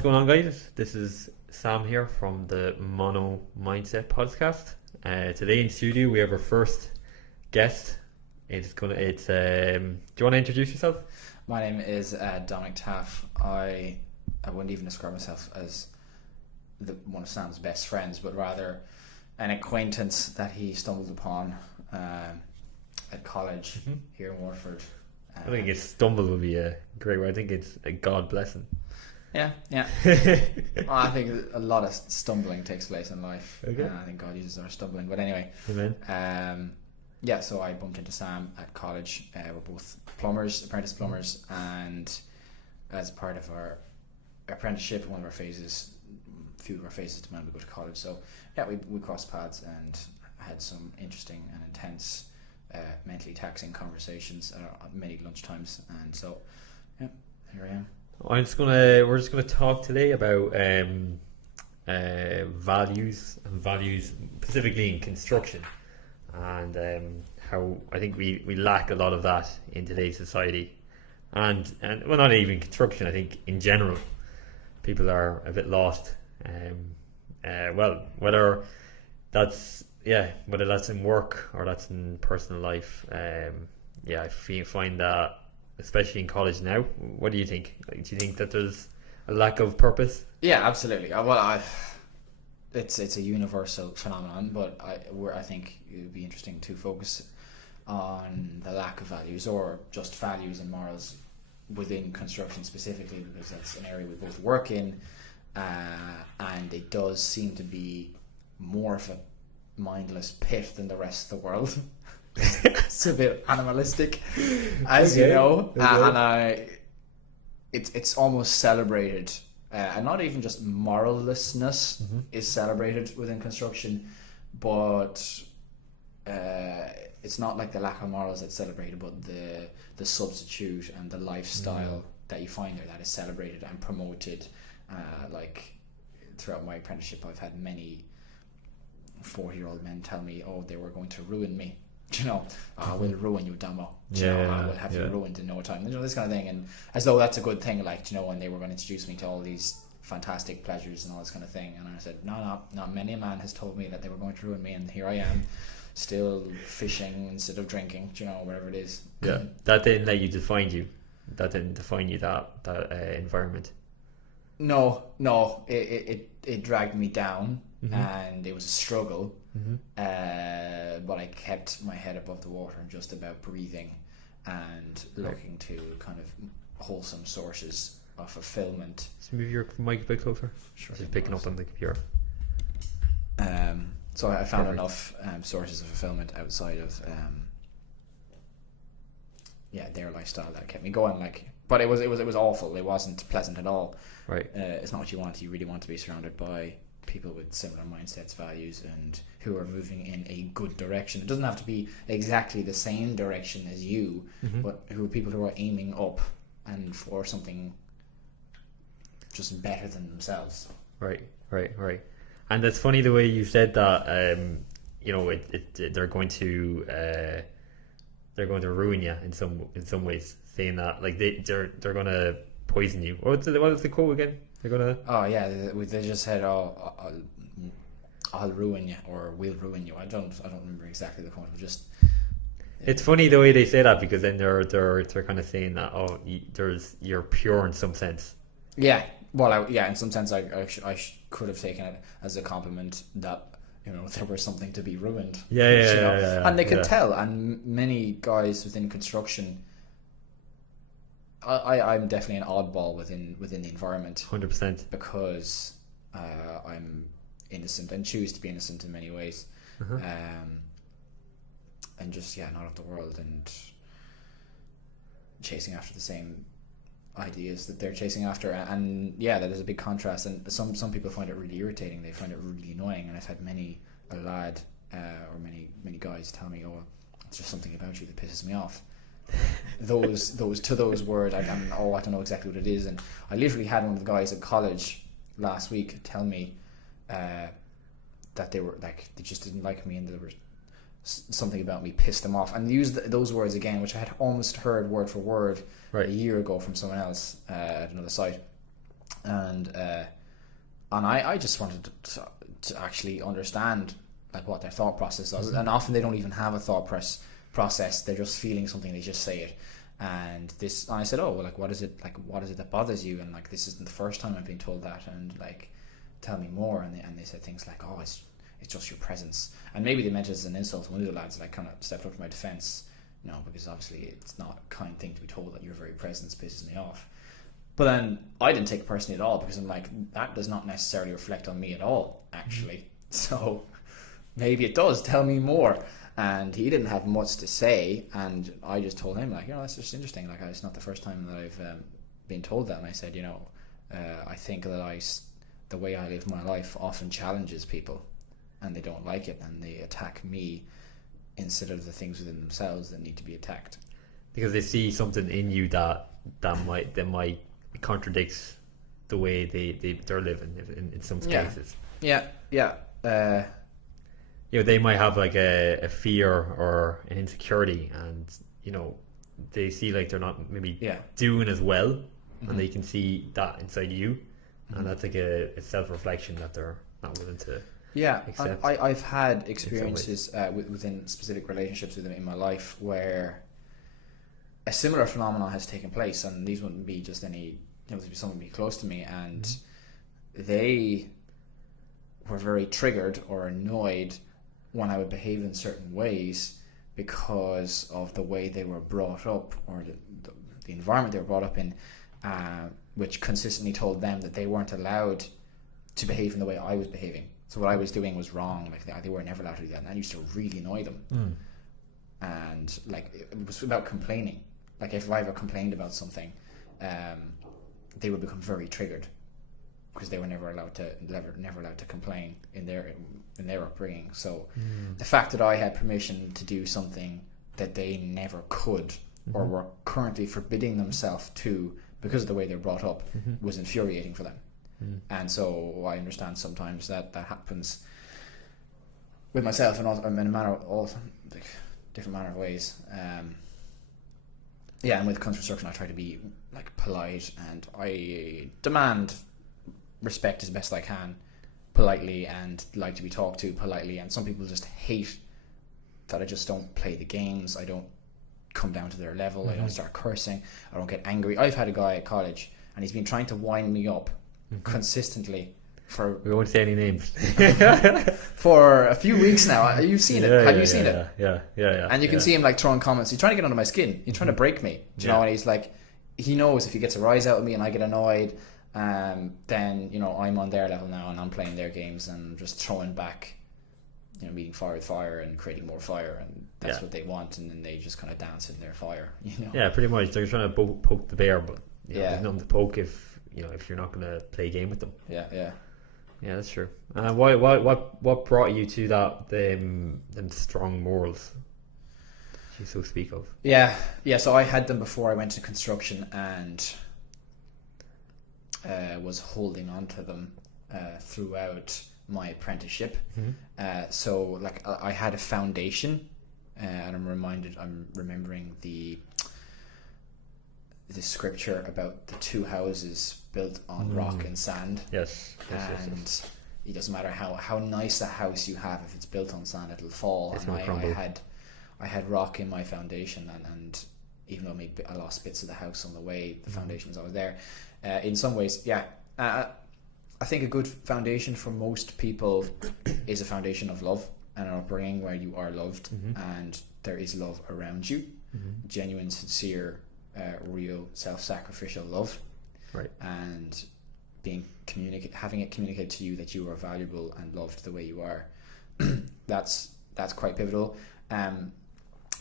What's going on, guys? This is Sam here from the Mono Mindset podcast. Today in studio we have our first guest. Do you want to introduce yourself? My name is Dominic Taaffe. I wouldn't even describe myself as one of Sam's best friends, but rather an acquaintance that he stumbled upon at college here in Waterford. I think it's stumble would be a great word. I think it's a God blessing. Yeah. Well, I think a lot of stumbling takes place in life. Okay. I think God uses our stumbling. But anyway, Amen. so I bumped into Sam at college. We're both apprentice plumbers, and as part of our apprenticeship, a few of our phases demanded we go to college. So yeah, we crossed paths and had some interesting and intense, mentally taxing conversations at many lunchtimes. And so, yeah, here I am. We're just gonna talk today about values specifically in construction, and how I think we lack a lot of that in today's society, and well, not even construction. I think in general, people are a bit lost. Whether that's in work or that's in personal life. I find that, especially in college now. What do you think? Do you think that there's a lack of purpose? Yeah, absolutely. It's a universal phenomenon, but I think it would be interesting to focus on the lack of values, or just values and morals within construction specifically, because that's an area we both work in, and it does seem to be more of a mindless pit than the rest of the world. It's a bit animalistic, as you know, and it's almost celebrated, and not even just morallessness is celebrated within construction, but it's not like the lack of morals that's celebrated, but the substitute and the lifestyle that you find there that is celebrated and promoted. Like throughout my apprenticeship, I've had many 40-year-old men tell me, "Oh, they were going to ruin me." I will ruin you, Damo. I will have you ruined in no time. This kind of thing, and as though that's a good thing. Like, when they were going to introduce me to all these fantastic pleasures and all this kind of thing, and I said, no. Many a man has told me that they were going to ruin me, and here I am, still fishing instead of drinking. Whatever it is. Yeah, that didn't let you define you. That didn't define you. That environment. No, it dragged me down, and it was a struggle. But I kept my head above the water and just about breathing and looking to kind of wholesome sources of fulfillment. Just move your mic a bit closer. Sure. Just picking up on the computer. So I found enough sources of fulfillment outside of their lifestyle that kept me going. But it was awful. It wasn't pleasant at all. Right. It's not what you want. You really want to be surrounded by people with similar mindsets, values, and who are moving in a good direction. It doesn't have to be exactly the same direction as you, but who are people who are aiming up and for something just better than themselves. Right. And it's funny the way you said that. They're going to ruin you in some ways, saying that like they're going to poison you. What was the quote again? They're gonna. Oh yeah, they just said, "Oh, I'll ruin you," or "We'll ruin you." I don't remember exactly the quote. Just. It's funny the way they say that, because then they're kind of saying that you're pure in some sense. Yeah. Well, in some sense, I could have taken it as a compliment that there was something to be ruined. Yeah. And they could tell, and many guys within construction. I'm definitely an oddball within the environment. 100%. Because I'm innocent and choose to be innocent in many ways, and just not of the world and chasing after the same ideas that they're chasing after, and that is a big contrast. And some people find it really irritating. They find it really annoying. And I've had many guys tell me, "Oh, it's just something about you that pisses me off." those words, I don't know exactly what it is. And I literally had one of the guys at college last week tell me that they just didn't like me, and there was something about me pissed them off, and used those words again, which I had almost heard word for word a year ago from someone else at another site. and I just wanted to actually understand like what their thought process was. And often they don't even have a thought process. They're just feeling something. They just say it. And I said, oh, well, like, what is it that bothers you? And like, this isn't the first time I've been told that. And like, tell me more. And they said things like, oh, it's just your presence. And maybe they meant it as an insult. One of the lads like kind of stepped up to my defense, because obviously it's not a kind thing to be told that your very presence pisses me off. But then I didn't take it personally at all, because I'm like, that does not necessarily reflect on me at all, actually. So maybe it does. Tell me more. And he didn't have much to say, and I just told him, like, that's just interesting. Like, it's not the first time that I've been told that. And I said, I think that the way I live my life often challenges people, and they don't like it, and they attack me instead of the things within themselves that need to be attacked. Because they see something in you that might contradicts the way they're living in some cases. Yeah. They might have like a fear or an insecurity, and they see like they're not maybe doing as well, and they can see that inside you, and that's like a self-reflection that they're not willing to accept. I've had experiences within specific relationships with them in my life where a similar phenomenon has taken place, and these wouldn't be just any, someone would be close to me, and they were very triggered or annoyed when I would behave in certain ways because of the way they were brought up, or the environment they were brought up in, which consistently told them that they weren't allowed to behave in the way I was behaving. So what I was doing was wrong. Like, they were never allowed to do that, and that used to really annoy them. And like, it was about complaining. Like, if I ever complained about something, they would become very triggered, because they were never allowed to complain in their upbringing. So the fact that I had permission to do something that they never could, or were currently forbidding themselves to because of the way they're brought up, was infuriating for them. And so I understand sometimes that happens with myself, and also in like, different manner of ways. And with construction, I try to be like polite, and I demand respect as best I can, politely, and like to be talked to politely. And some people just hate that I just don't play the games. I don't come down to their level. I don't start cursing. I don't get angry. I've had a guy at college, and he's been trying to wind me up consistently for... We won't say any names. for a few weeks now. You've seen it. Have you seen it? Yeah. And you can see him like throwing comments. He's trying to get under my skin. He's trying to break me. Do you know? And he's like, he knows if he gets a rise out of me and I get annoyed, then I'm on their level now, and I'm playing their games, and just throwing back, meeting fire with fire and creating more fire, and that's what they want, and then they just kind of dance in their fire. Pretty much. They're trying to poke the bear, but there's nothing to poke if you're not going to play a game with them. Yeah, that's true. What brought you to that them strong morals you so speak of? So I had them before I went to construction, and was holding on to them throughout my apprenticeship. So like, I had a foundation, and I'm remembering the scripture about the two houses built on rock and sand. Yes. It doesn't matter how nice a house you have, if it's built on sand, it'll fall. It's and I had rock in my foundation, and even though maybe I lost bits of the house on the way, the foundation was always there. In some ways, I think a good foundation for most people is a foundation of love and an upbringing where you are loved, and there is love around you, genuine, sincere, real, self-sacrificial love, right? And having it communicated to you that you are valuable and loved the way you are. That's quite pivotal.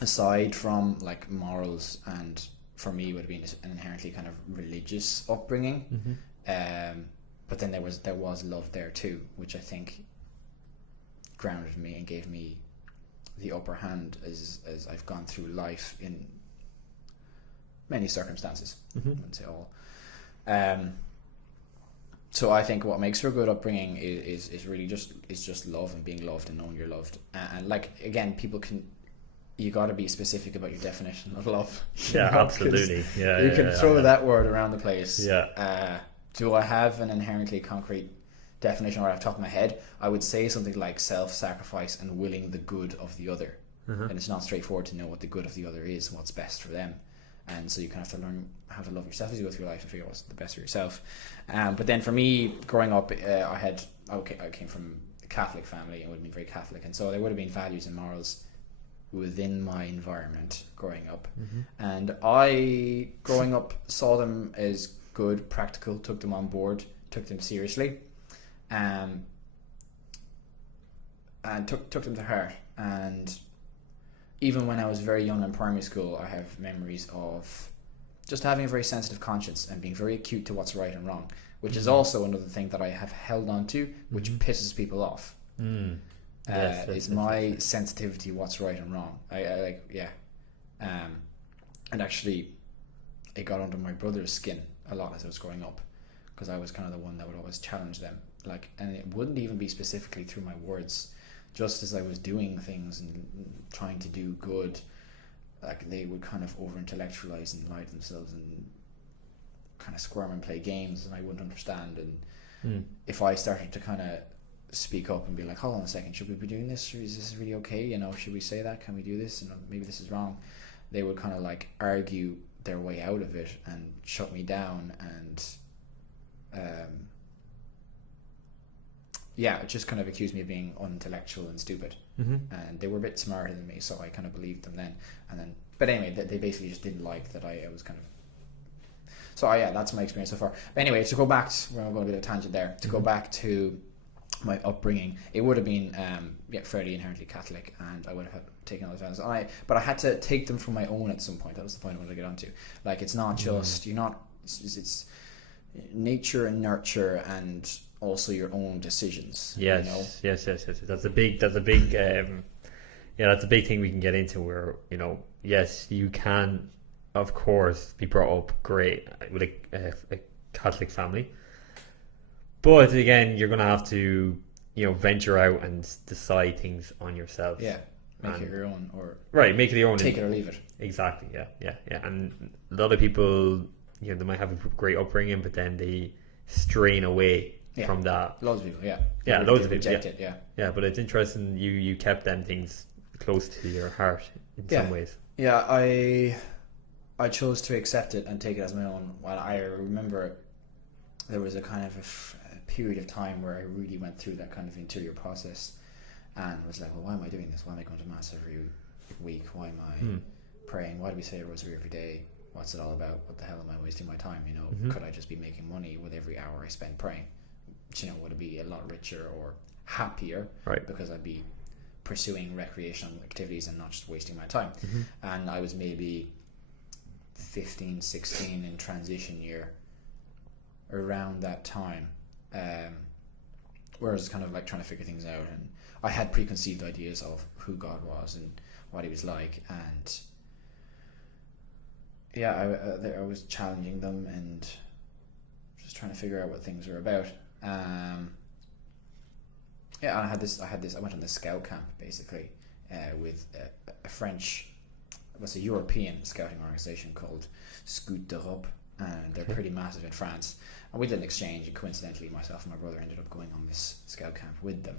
Aside from like morals, and for me would have been an inherently kind of religious upbringing, but then there was love there too, which I think grounded me and gave me the upper hand as I've gone through life in many circumstances. I wouldn't say all. So I think what makes for a good upbringing is really just love, and being loved and knowing you're loved. And like, again, you got to be specific about your definition of love. Yeah, absolutely. You can throw that word around the place. Do I have an inherently concrete definition right off the top of my head? I would say something like self-sacrifice and willing the good of the other. And it's not straightforward to know what the good of the other is and what's best for them. And so you kind of have to learn how to love yourself as you go through life and figure out what's the best for yourself. But then for me, growing up, I came from a Catholic family and would have been very Catholic. And so there would have been values and morals within my environment growing up. And I, growing up, saw them as good, practical, took them on board, took them seriously. And took them to heart. And even when I was very young in primary school, I have memories of just having a very sensitive conscience and being very acute to what's right and wrong, which is also another thing that I have held on to, which pisses people off. Is my sensitivity what's right and wrong. And actually, it got under my brother's skin a lot as I was growing up, because I was kind of the one that would always challenge them. And it wouldn't even be specifically through my words. Just as I was doing things and trying to do good, like they would kind of over-intellectualize and lie to themselves and kind of squirm and play games, and I wouldn't understand. And if I started to kind of speak up and be like, hold on a second, should we be doing this? Or is this really okay? You know, should we say that? Can we do this? And maybe this is wrong. They would kind of like argue their way out of it and shut me down, and just kind of accused me of being unintellectual and stupid. And they were a bit smarter than me, so I kind of believed them then. But anyway, they basically just didn't like that I was kind of. So that's my experience so far. But anyway, to go back, we're going a bit of a tangent there. To go back to my upbringing, it would have been fairly inherently Catholic, and I would have taken all the values. But I had to take them from my own at some point. That was the point I wanted to get onto. Like, it's not just it's nature and nurture, and also your own decisions. Yes, you know? yes. That's a big that's a big thing we can get into, where, you know, yes, you can, of course, be brought up great with a Catholic family, but again, you're going to have to, you know, venture out and decide things on yourself. Yeah, make it your own, or make it your own. Take it or leave it. Exactly. Yeah. And a lot of people, you know, they might have a great upbringing, but then they strain away from that. Loads of people, loads of people reject it. Yeah, but it's interesting you kept them things close to your heart in some ways. Yeah, I chose to accept it and take it as my own. Well, I remember there was a kind of a period of time where I really went through that kind of interior process and was like, well, why am I doing this? Why am I going to mass every week? Why am I praying? Why do we say a rosary every day? What's it all about? What the hell am I wasting my time? You know, could I just be making money with every hour I spend praying? You know, would it be a lot richer or happier? Right. Because I'd be pursuing recreational activities and not just wasting my time. And I was maybe 15, 16 in transition year around that time, where I was kind of like trying to figure things out, and I had preconceived ideas of who God was and what he was like, and I was challenging them and just trying to figure out what things were about. And I went on this scout camp basically with a French, what's a European scouting organization called Scout d'Europe, and they're pretty massive in France. And we did an exchange, and coincidentally myself and my brother ended up going on this scout camp with them.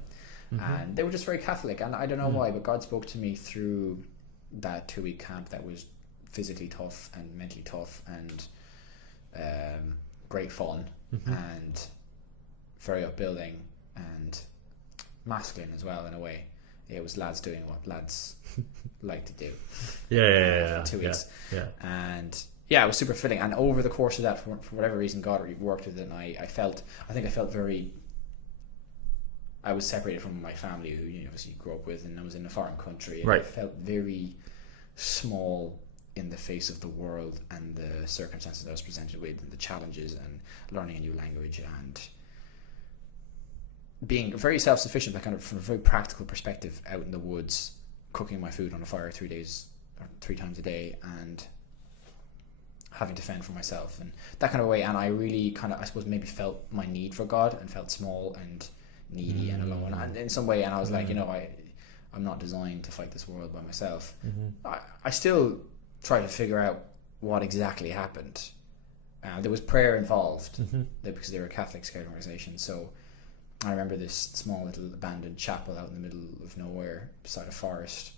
And they were just very Catholic, and I don't know why, but God spoke to me through that 2-week camp that was physically tough and mentally tough and great fun and very upbuilding and masculine as well in a way. It was lads doing what lads like to do. For 2 weeks. And it was super fulfilling. And over the course of that, for whatever reason, God worked with it, and I felt very. I was separated from my family, who you obviously grew up with, and I was in a foreign country, and I felt very small in the face of the world and the circumstances I was presented with, and the challenges, and learning a new language, and being very self-sufficient, but kind of from a very practical perspective, out in the woods, cooking my food on a fire 3 times a day, and having to fend for myself, and that kind of way. And I really kind of, I suppose, maybe felt my need for God, and felt small and needy and alone, and in some way. And I was like, you know, I'm not designed to fight this world by myself. I still try to figure out what exactly happened, there was prayer involved because they were a Catholic Scout organization. So I remember this small little abandoned chapel out in the middle of nowhere beside a forest.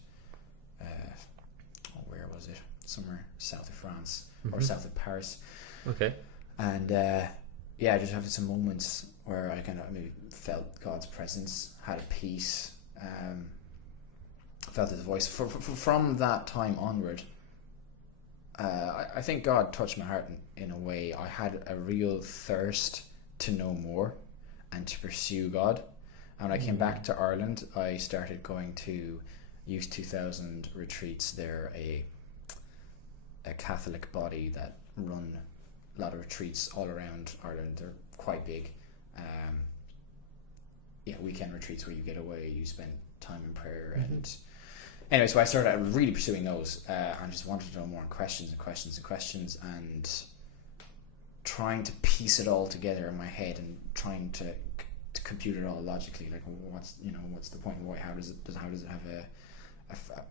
Where was it? Somewhere south of France or south of Paris. Okay. And I just had some moments where I kind of maybe felt God's presence, had a peace, felt His voice. From that time onward, I think God touched my heart in a way. I had a real thirst to know more and to pursue God. And when I came back to Ireland, I started going to Youth 2000 retreats. They're a Catholic body that run a lot of retreats all around Ireland. They're quite big. Weekend retreats where you get away, you spend time in prayer. And anyway, so I started really pursuing those and just wanted to know more, and questions and trying to piece it all together in my head and trying to compute it all logically. Like, what's the point? Why? How does it have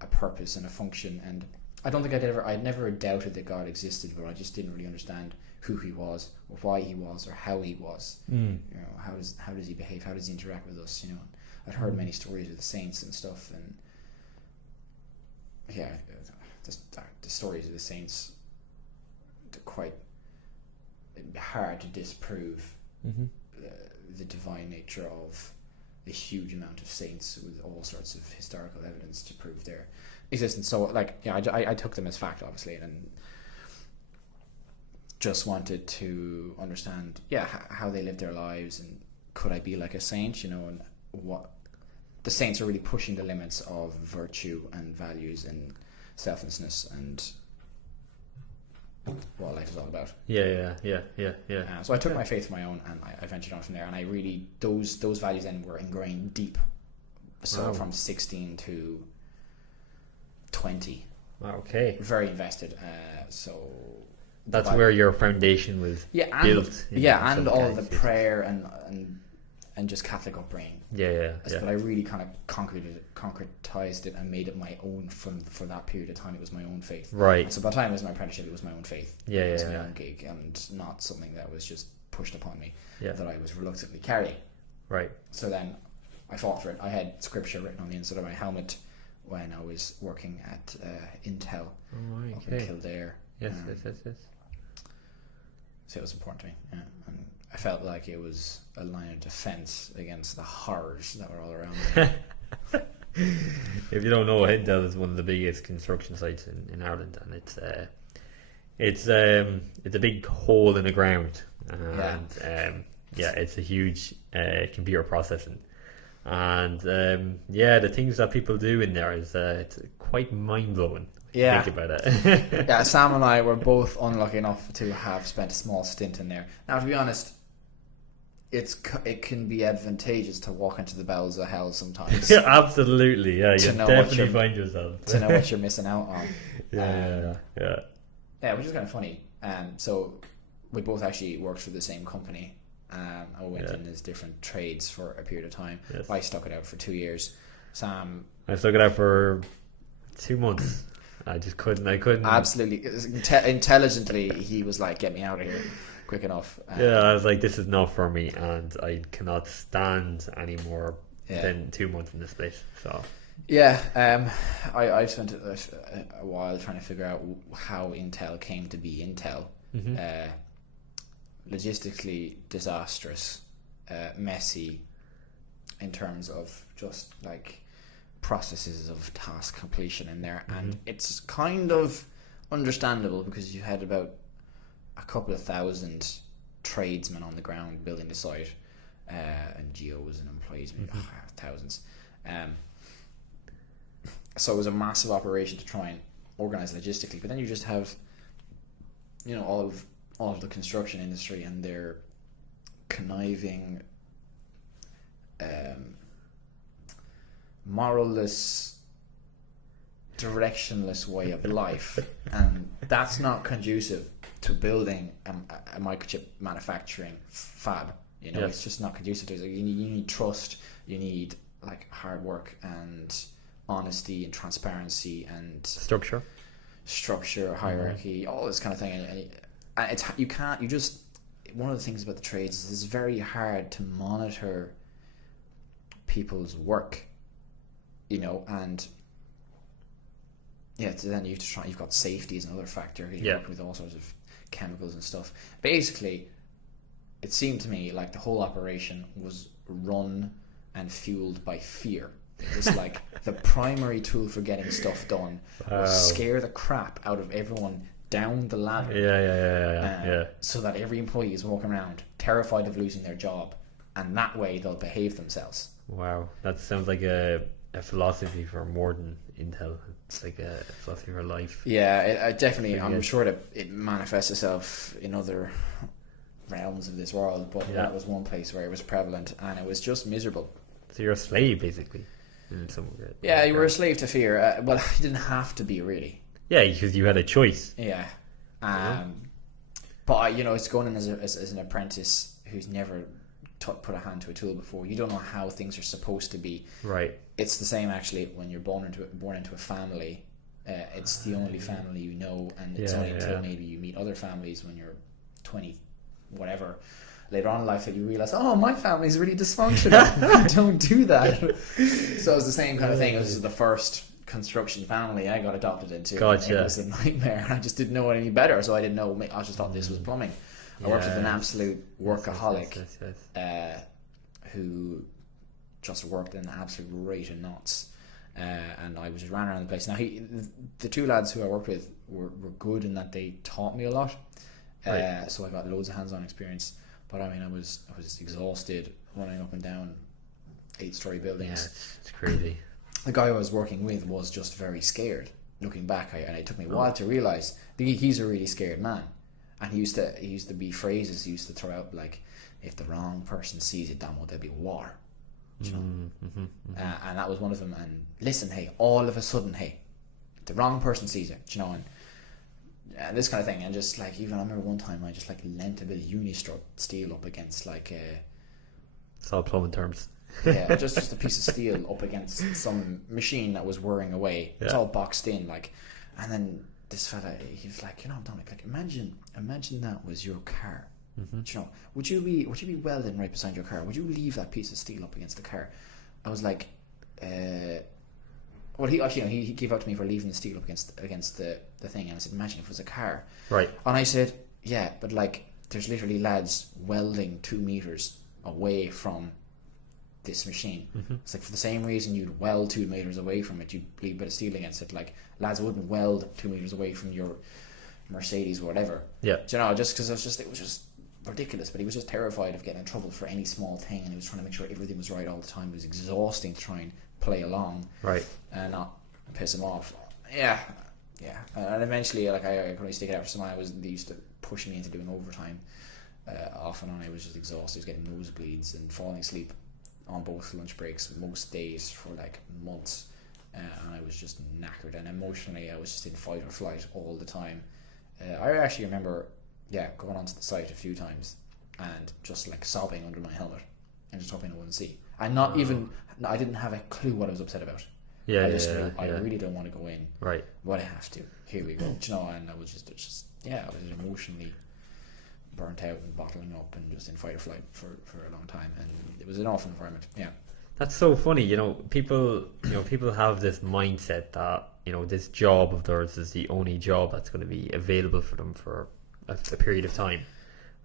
a purpose and a function? And I don't think I'd never doubted that God existed, but I just didn't really understand who He was, or why He was, or how He was. How does He behave? How does He interact with us? I'd heard many stories of the saints and stuff, and the stories of the saints, they're quite hard to disprove the divine nature of a huge amount of saints with all sorts of historical evidence to prove their existence. So I took them as fact, obviously, and just wanted to understand how they lived their lives, and could I be like a saint, and what the saints are really pushing the limits of virtue and values and selflessness and what life is all about. So I took my faith for my own, and I ventured on from there, and I really those values then were ingrained deep. So from 16 to 20. Okay. Very invested. So that's where your foundation was built. And all of the prayer and just Catholic upbringing. But I really kind of concretized it and made it my own for that period of time. It was my own faith. Right. And so by the time it was my apprenticeship, it was my own faith. It was my own gig, and not something that was just pushed upon me that I was reluctantly carrying. Right. So then I fought for it. I had scripture written on the inside of my helmet when I was working at Intel up in Kildare. Yes. So it was important to me, and I felt like it was a line of defense against the horrors that were all around me. If you don't know, Intel is one of the biggest construction sites in Ireland, and it's a big hole in the ground, and it's a huge computer processing, and the things that people do in there is it's quite mind blowing. Think about it. Sam and I were both unlucky enough to have spent a small stint in there. Now, to be honest, it can be advantageous to walk into the bowels of hell sometimes. Absolutely. You definitely find yourself to know what you're missing out on. Which is kind of funny. So we both actually worked for the same company. I went in as different trades for a period of time. Yes. I stuck it out for 2 years. Sam, I stuck it out for 2 months. I just couldn't. Absolutely. Intelligently, he was like, get me out of here quick enough. I was like, this is not for me, and I cannot stand any more than 2 months in this place. So I spent a while trying to figure out how Intel came to be Intel. Logistically disastrous, messy in terms of just like processes of task completion in there, and it's kind of understandable because you had about a couple of thousand tradesmen on the ground building the site, and geos and employees, thousands. So it was a massive operation to try and organize logistically, but then you just have all of the construction industry and their conniving, moralless, directionless way of life, and that's not conducive to building a microchip manufacturing fab. It's just not conducive to it. You need trust, you need like hard work and honesty and transparency and structure, hierarchy, all this kind of thing, and one of the things about the trades is it's very hard to monitor people's work, and so then you've got safety as another factor. You're working with all sorts of chemicals and stuff. Basically, it seemed to me like the whole operation was run and fueled by fear. It was like the primary tool for getting stuff done was scare the crap out of everyone down the ladder. Yeah. So that every employee is walking around terrified of losing their job, and that way they'll behave themselves. Wow, that sounds like a philosophy for more than Intel. It's like a philosophy for life. Yeah, I definitely. I'm sure that it manifests itself in other realms of this world, but that was one place where it was prevalent, and it was just miserable. So you're a slave, basically. In some way. Yeah, you were a slave to fear. Well, you didn't have to be, really. Yeah, because you had a choice. Yeah. But it's going in as an apprentice who's never put a hand to a tool before. You don't know how things are supposed to be. Right. It's the same actually when you're born into a family. It's the only family you know, and it's only until maybe you meet other families when you're 20, whatever, later on in life that you realize, oh, my family's really dysfunctional. Don't do that. So it's the same kind of thing. It was the first construction family I got adopted into. Gotcha. It was a nightmare. I just didn't know any better, so I didn't know. I just thought this was plumbing. I worked with an absolute workaholic who just worked an absolute rate of knots, and I was just ran around the place. Now the two lads who I worked with were good in that they taught me a lot, so I got loads of hands-on experience. But I mean, I was exhausted running up and down 8-story buildings. Yeah, it's crazy. The guy I was working with was just very scared. Looking back, and it took me a while to realize he's a really scared man. And he used to be phrases he used to throw out like, "If the wrong person sees it, Damo, there'll be war." And that was one of them. And listen, hey, all of a sudden, hey, if the wrong person sees it, and this kind of thing. And just like, even I remember one time I just like lent a bit of uni-strut steel up against like it's all plumbing terms. Yeah, just a piece of steel up against some machine that was whirring away. It's all boxed in, like, and then this fella, he was like, Dominic, like, imagine that was your car. Would you be welding right beside your car? Would you leave that piece of steel up against the car? I was like, well, he actually, he gave out to me for leaving the steel up against the thing, and I said, imagine if it was a car, right? And I said, yeah, but like, there's literally lads welding 2 meters away from this machine. It's like, for the same reason you'd weld 2 meters away from it, you'd leave a bit of steel against it. Like, lads wouldn't weld 2 meters away from your Mercedes or whatever. Yeah. Just because it was just ridiculous. But he was just terrified of getting in trouble for any small thing, and he was trying to make sure everything was right all the time. It was exhausting to try and play along, right, and not piss him off. Yeah. And eventually, like, I could only stick it out for some time. They used to push me into doing overtime off and on. I was just exhausted. I was getting nosebleeds and falling asleep on both lunch breaks most days for like months, and I was just knackered, and emotionally I was just in fight or flight all the time. I actually remember going onto the site a few times and just like sobbing under my helmet and just hoping I wouldn't see, and I didn't have a clue what I was upset about. I really don't want to go in, right, but I have to. Here we go. And I was just I was emotionally burnt out and bottling up and just in fight or flight for a long time, and it was an awful environment. Yeah, that's so funny. People have this mindset that this job of theirs is the only job that's going to be available for them for a period of time,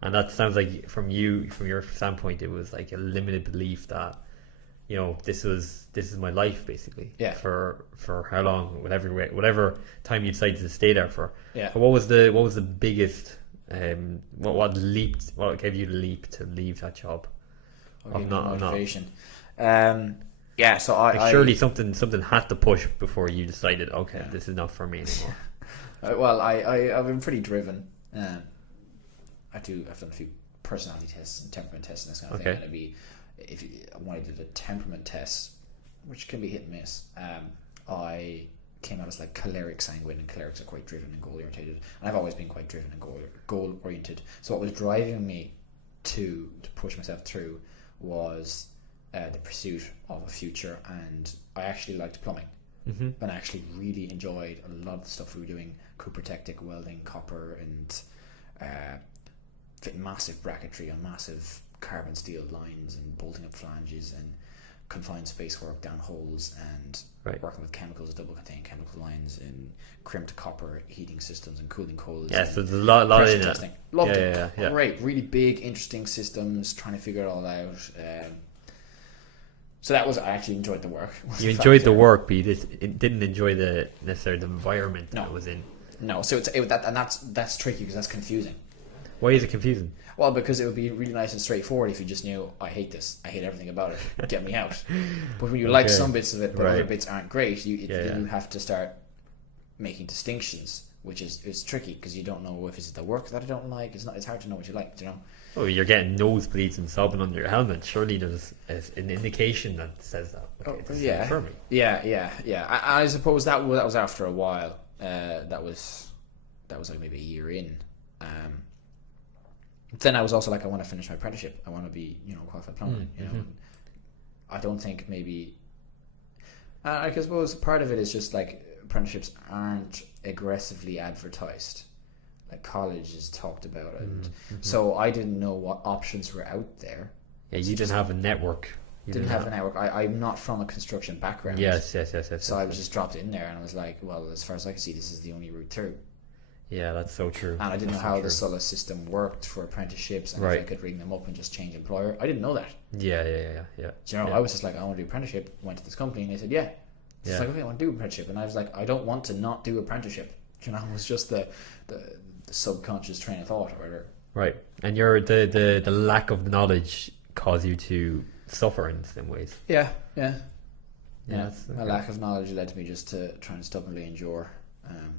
and that sounds like from your standpoint, it was like a limited belief that this is my life basically. Yeah. For how long, whatever time you decided to stay there for. Yeah. But what was the biggest what gave you the leap to leave that job? Motivation. So I surely something had to push before you decided, okay, this is not for me anymore. Well, I've been pretty driven. I've done a few personality tests and temperament tests and this kind of thing. And when I did a temperament test, which can be hit and miss, I came out as like choleric sanguine, and cholerics are quite driven and goal oriented, and I've always been quite driven and goal oriented. So what was driving me to push myself through was the pursuit of a future, and I actually liked plumbing, and I actually really enjoyed a lot of the stuff we were doing: cooper welding, copper, and fitting massive bracketry on massive carbon steel lines and bolting up flanges and confined space work down holes and working with chemicals, double contained chemical lines and crimped copper heating systems and cooling coils. Yeah, so there's a lot in it. Loved it. Yeah. Great, really big, interesting systems, trying to figure it all out. So that was, I actually enjoyed the work. You enjoyed the work, but you didn't enjoy necessarily the environment that it was in. No, so that's tricky because that's confusing. Why is it confusing? Well, because it would be really nice and straightforward if you just knew, I hate this, I hate everything about it, get me out. But when you like some bits of it, but other bits aren't great, you have to start making distinctions, which is tricky because you don't know if it's the work that I don't like. It's hard to know what you like, you know. Oh, you're getting nosebleeds and sobbing under your helmet. Surely there's an indication that says that. Okay, this is for me. Yeah. I suppose that was after a while. That was like maybe a year in. Then I was also like, I want to finish my apprenticeship. I want to be, qualified plumber. You know, I don't think maybe. I suppose part of it is just like apprenticeships aren't aggressively advertised. Like college is talked about, and so I didn't know what options were out there. Yeah, you didn't have a network. Didn't have a network. I'm not from a construction background. Yes. So I was just dropped in there, and I was like, well, as far as I can see, this is the only route through. Yeah, that's so true. And I didn't know how the SOLA system worked for apprenticeships, and if I could ring them up and just change employer. I didn't know that. Yeah. Do you know, I was just like, I want to do apprenticeship. Went to this company, and they said, yeah. It's like, okay, I want to do apprenticeship, and I was like, I don't want to not do apprenticeship. You know, it was just the subconscious train of thought or whatever. Right. And the lack of knowledge caused you to suffer in some ways. Yeah. My lack of knowledge led me just to try and stubbornly endure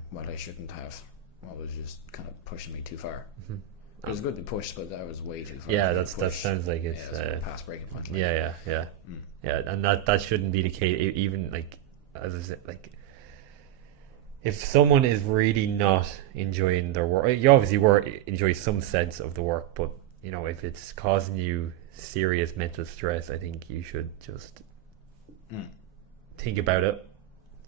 what I shouldn't have. What was just kind of pushing me too far. It was good to be pushed, but that was way too far. Yeah, that sounds like it's past breaking point. Yeah, and that shouldn't be the case. Even like, as I said, like, if someone is really not enjoying their work, you obviously enjoy some sense of the work, but if it's causing you serious mental stress, I think you should just think about it,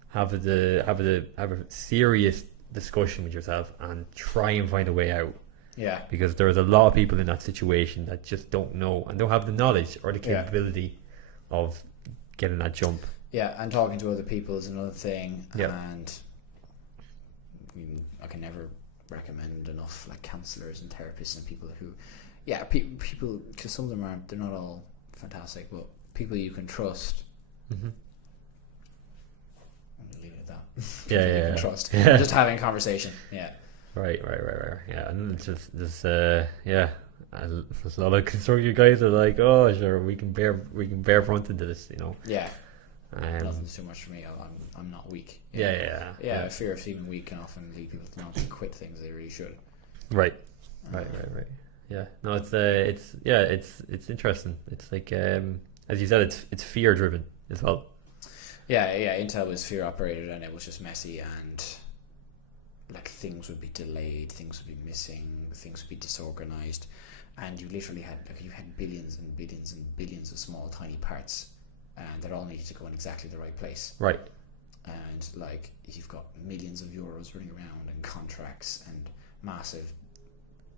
have a serious discussion with yourself, and try and find a way out. Yeah, because there's a lot of people in that situation that just don't know and don't have the knowledge or the capability of getting that jump. Yeah, and talking to other people is another thing. Yeah. And I can never recommend enough like counsellors and therapists and people who, people, because some of them they're not all fantastic, but people you can trust. I'm gonna leave it at that. Yeah. You can trust. Just having a conversation. Yeah. Right. Yeah, and it's just there's a lot of construction guys are like, oh sure, we can bear front into this, Yeah. Nothing's too much for me. I'm not weak. Yeah. I fear of feeling weak can often lead people to not quit things they really should. Right. Yeah. No, it's interesting. It's like as you said, it's fear driven as well. Yeah. Intel was fear operated, and it was just messy, and like things would be delayed, things would be missing, things would be disorganized, and you literally had billions and billions and billions of small tiny parts. And they all needed to go in exactly the right place. Right. And like you've got millions of euros running around and contracts and massive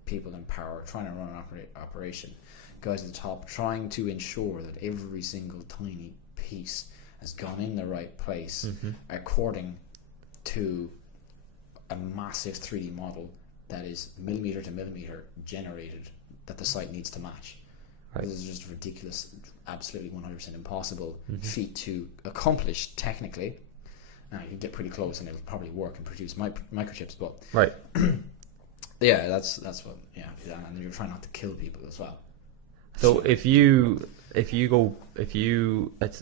people in power trying to run an operation. Guys at the top trying to ensure that every single tiny piece has gone in the right place according to a massive 3D model that is millimeter to millimeter generated that the site needs to match. Right. This is just ridiculous, absolutely 100% impossible feat to accomplish technically. Now you can get pretty close and it'll probably work and produce microchips, but right. Yeah, that's what. Yeah, and you're trying not to kill people as well. So if you it's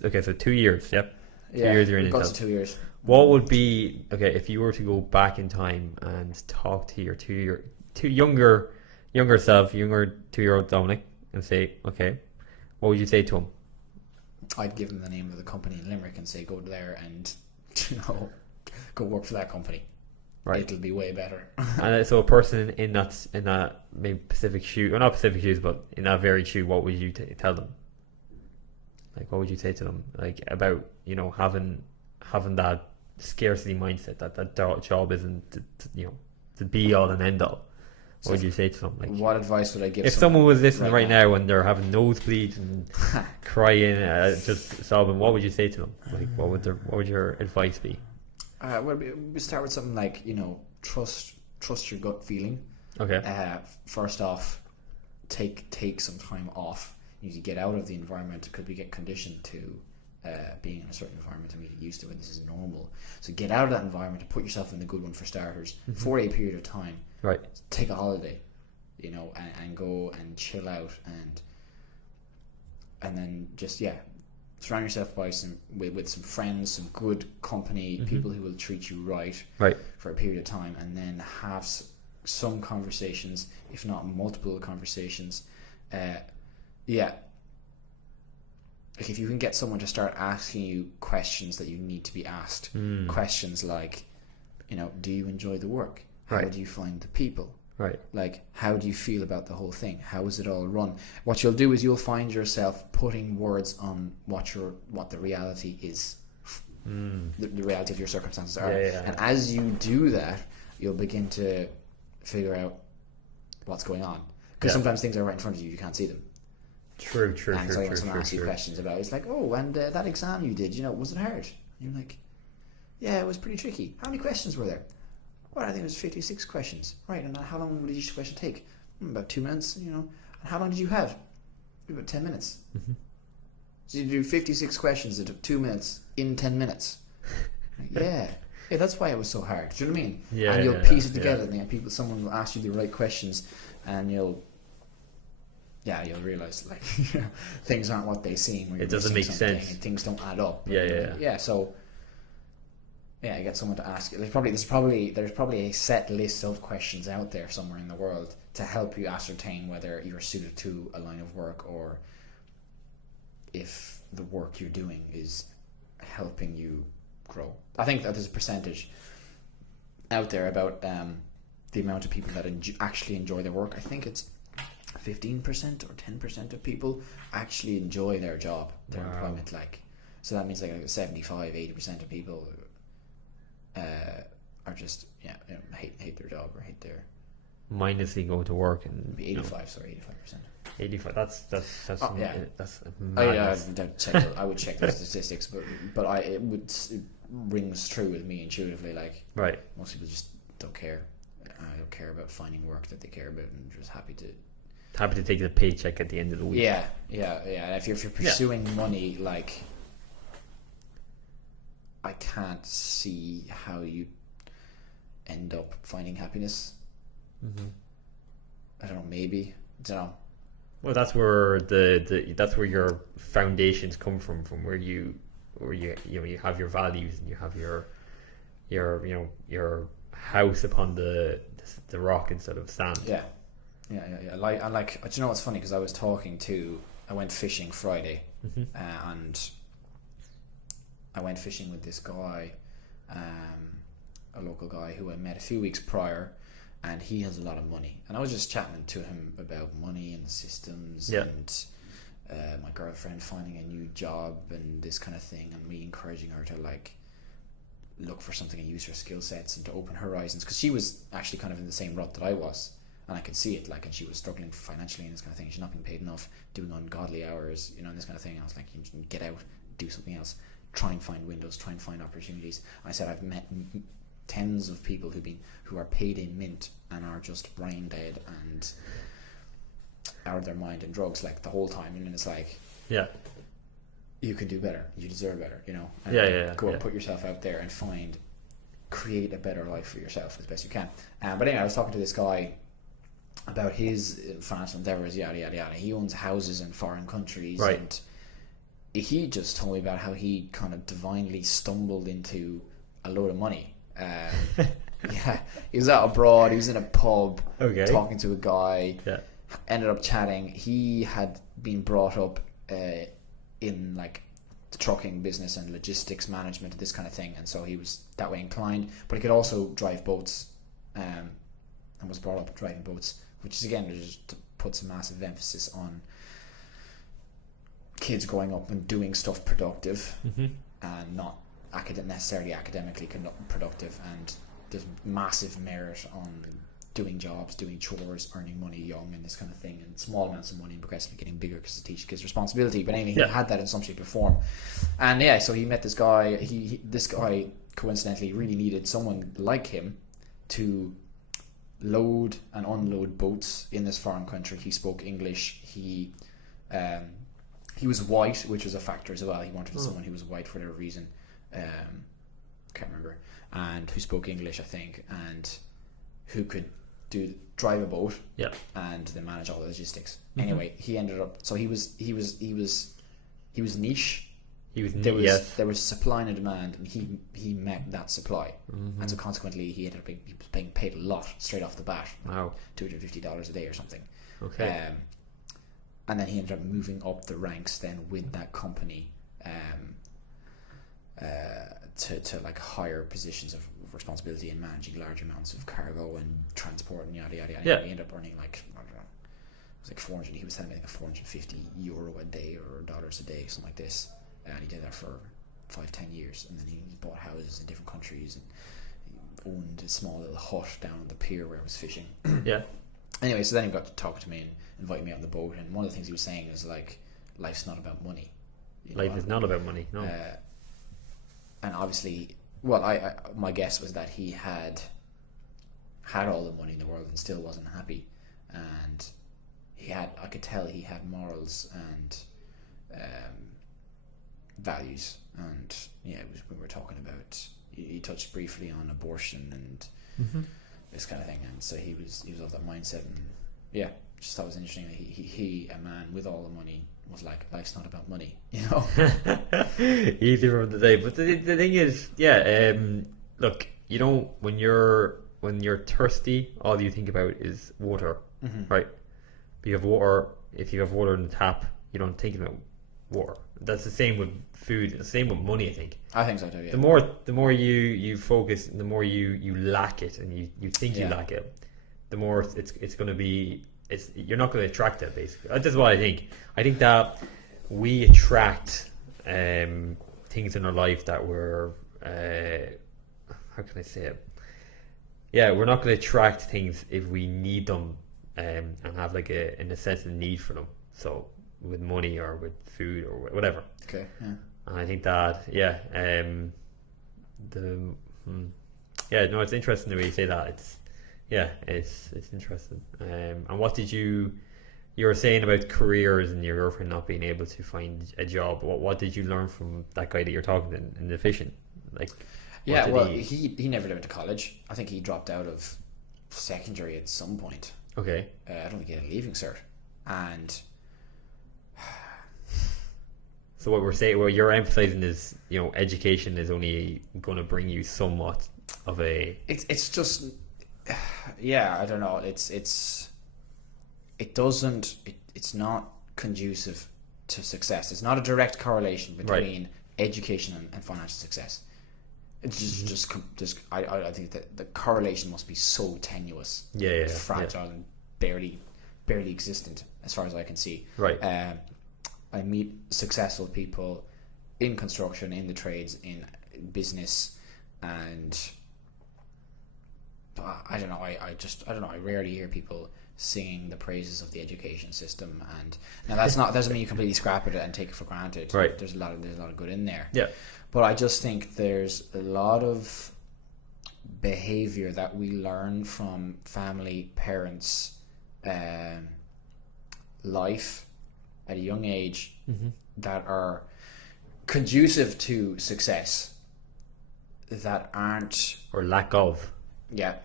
okay. So 2 years, yep. 2 years you're in Intel. Got to 2 years. What would be if you were to go back in time and talk to your younger self, 2-year-old Dominic, and say, okay, what would you say to him? I'd give him the name of the company in Limerick and say, go there and go work for that company. Right. It'll be way better. And so a person in that maybe Pacific shoe, or not Pacific shoes, but in that very shoe, what would you tell them? Like, what would you say to them? Like about having that scarcity mindset, that job isn't the be all and end all. What would you say to them? Like, what advice would I give? if someone was listening right now? now and they're having nosebleeds and crying, just sobbing, what would you say to them? Like, what would your advice be? Well, we start with something like, trust your gut feeling. Okay. First off, take some time off. You need to get out of the environment because we get conditioned to being in a certain environment and we get used to it. This is normal. So get out of that environment and put yourself in the good one for starters for a period of time. Right. Take a holiday, and go and chill out and then just surround yourself with some friends, some good company, people who will treat you right for a period of time, and then have some conversations, if not multiple conversations. Like if you can get someone to start asking you questions that you need to be asked, questions like, do you enjoy the work? How do you find the people? Right. Like, how do you feel about the whole thing? How is it all run? What you'll do is you'll find yourself putting words on what the reality is, the reality of your circumstances are. And as you do that, you'll begin to figure out what's going on. Because sometimes things are right in front of you, you can't see them. True. And so when someone asks you questions about it, it's like, oh, and that exam you did, was it hard? And you're like, yeah, it was pretty tricky. How many questions were there? Well, I think it was 56 questions. Right, and how long did each question take? About 2 minutes, And how long did you have? About 10 minutes. So you do 56 questions that took 2 minutes in 10 minutes. Yeah, that's why it was so hard. Do you know what I mean? And you'll piece it together. And someone will ask you the right questions, and you'll realize like things aren't what they seem. It doesn't make sense. And things don't add up. So you get someone to ask. There's probably a set list of questions out there somewhere in the world to help you ascertain whether you're suited to a line of work or if the work you're doing is helping you grow. I think that there's a percentage out there about the amount of people that actually enjoy their work. I think it's 15% or 10% of people actually enjoy their job, their employment. So that means like 75-80% of people are just hate their job or hate their mindlessly go to work and 85%. 85. That's I would check the statistics, but it rings true with me intuitively. Like most people just don't care. I don't care about finding work that they care about, and just happy to take the paycheck at the end of the week. Yeah. If you're pursuing money, like, I can't see how you end up finding happiness. I don't know. Maybe. I don't know. Well, that's where that's where your foundations come from where you have your values and you have your house upon the rock instead of sand. Yeah. Like, do you know what's funny? Because I went fishing Friday, and I went fishing with this guy, a local guy who I met a few weeks prior, and he has a lot of money. And I was just chatting to him about money and systems and my girlfriend finding a new job and this kind of thing, and me encouraging her to like look for something and use her skill sets and to open horizons, because she was actually kind of in the same rut that I was. And I could see it, like, and she was struggling financially and this kind of thing. She's not being paid enough, doing ungodly hours, and this kind of thing. I was like, you can get out, do something else, try and find windows, try and find opportunities. I said I've met tens of people who are paid in mint and are just brain dead and out of their mind and drugs like the whole time. And it's like, you can do better, you deserve better, And go and put yourself out there and create a better life for yourself as best you can. But anyway, I was talking to this guy about his financial endeavors, yada yada yada. He owns houses in foreign countries, and he just told me about how he kind of divinely stumbled into a load of money. He was out abroad. He was in a pub talking to a guy. Ended up chatting. He had been brought up in like the trucking business and logistics management and this kind of thing, and so he was that way inclined. But he could also drive boats, and was brought up driving boats, which is again just puts a massive emphasis on kids growing up and doing stuff productive and not necessarily academically productive. And there's massive merit on doing jobs, doing chores, earning money young, and this kind of thing, and small amounts of money, and progressively getting bigger because it teaches kids responsibility. But anyway, he had that in some shape or form, and yeah, so he met this guy. This guy coincidentally really needed someone like him to load and unload boats in this foreign country. He spoke English. He was white, which was a factor as well. He wanted someone who was white for whatever reason. Can't remember, and who spoke English, I think, and who could drive a boat, and then manage all the logistics. Anyway, he ended up. So he was niche. There was supply and a demand, and he met that supply, and so consequently he ended up being paid a lot straight off the bat. Wow, $250 a day or something. Okay. And then he ended up moving up the ranks then with that company, to like higher positions of responsibility in managing large amounts of cargo and transport and yada yada yada. Yeah. He ended up earning like, I don't know, it was like 400. He was telling me like €450 a day or dollars a day, something like this. And he did that for 5-10 years, and then he bought houses in different countries and he owned a small little hut down on the pier where I was fishing. Yeah. Anyway, so then he got to talk to me and invite me on the boat, and one of the things he was saying is like, life's not about money. Life is not about money. No. And obviously, well, I my guess was that he had all the money in the world and still wasn't happy, and I could tell he had morals and values, and we were talking about. He touched briefly on abortion and this kind of thing, and so he was of that mindset, and just thought it was interesting. He a man with all the money was like, life's not about money, Either of the day. But the thing is, look, when you're thirsty, all you think about is water, right? If you have water in the tap, you don't think about water. That's the same with food. The same with money, I think. I think so too. Yeah. The more you focus, the more you lack it, and you think you lack it, the more it's going to be. You're not going to attract it. Basically, that's what I think. I think that we attract things in our life that we're how can I say it? Yeah, we're not going to attract things if we need them and have like a necessary need for them. So with money or with food or whatever. Okay. Yeah. And I think that it's interesting the way you say that. It's interesting. And what did you were saying about careers and your girlfriend not being able to find a job? What did you learn from that guy that you're talking to in the fishing? Like, he never went to college. I think he dropped out of secondary at some point. Okay. I don't think he had a leaving cert, and so what you're emphasizing is, education is only going to bring you somewhat of a. It's just. I don't know. It's not conducive to success. It's not a direct correlation between education and financial success. It's just I think that the correlation must be so tenuous, fragile, and barely existent as far as I can see. Right. I meet successful people in construction, in the trades, in business, and I don't know. I don't know. I rarely hear people singing the praises of the education system, and now doesn't mean you completely scrap it and take it for granted. Right. There's a lot of good in there. Yeah. But I just think there's a lot of behavior that we learn from family, parents, life at a young age that are conducive to success, that aren't, or lack of. Yeah,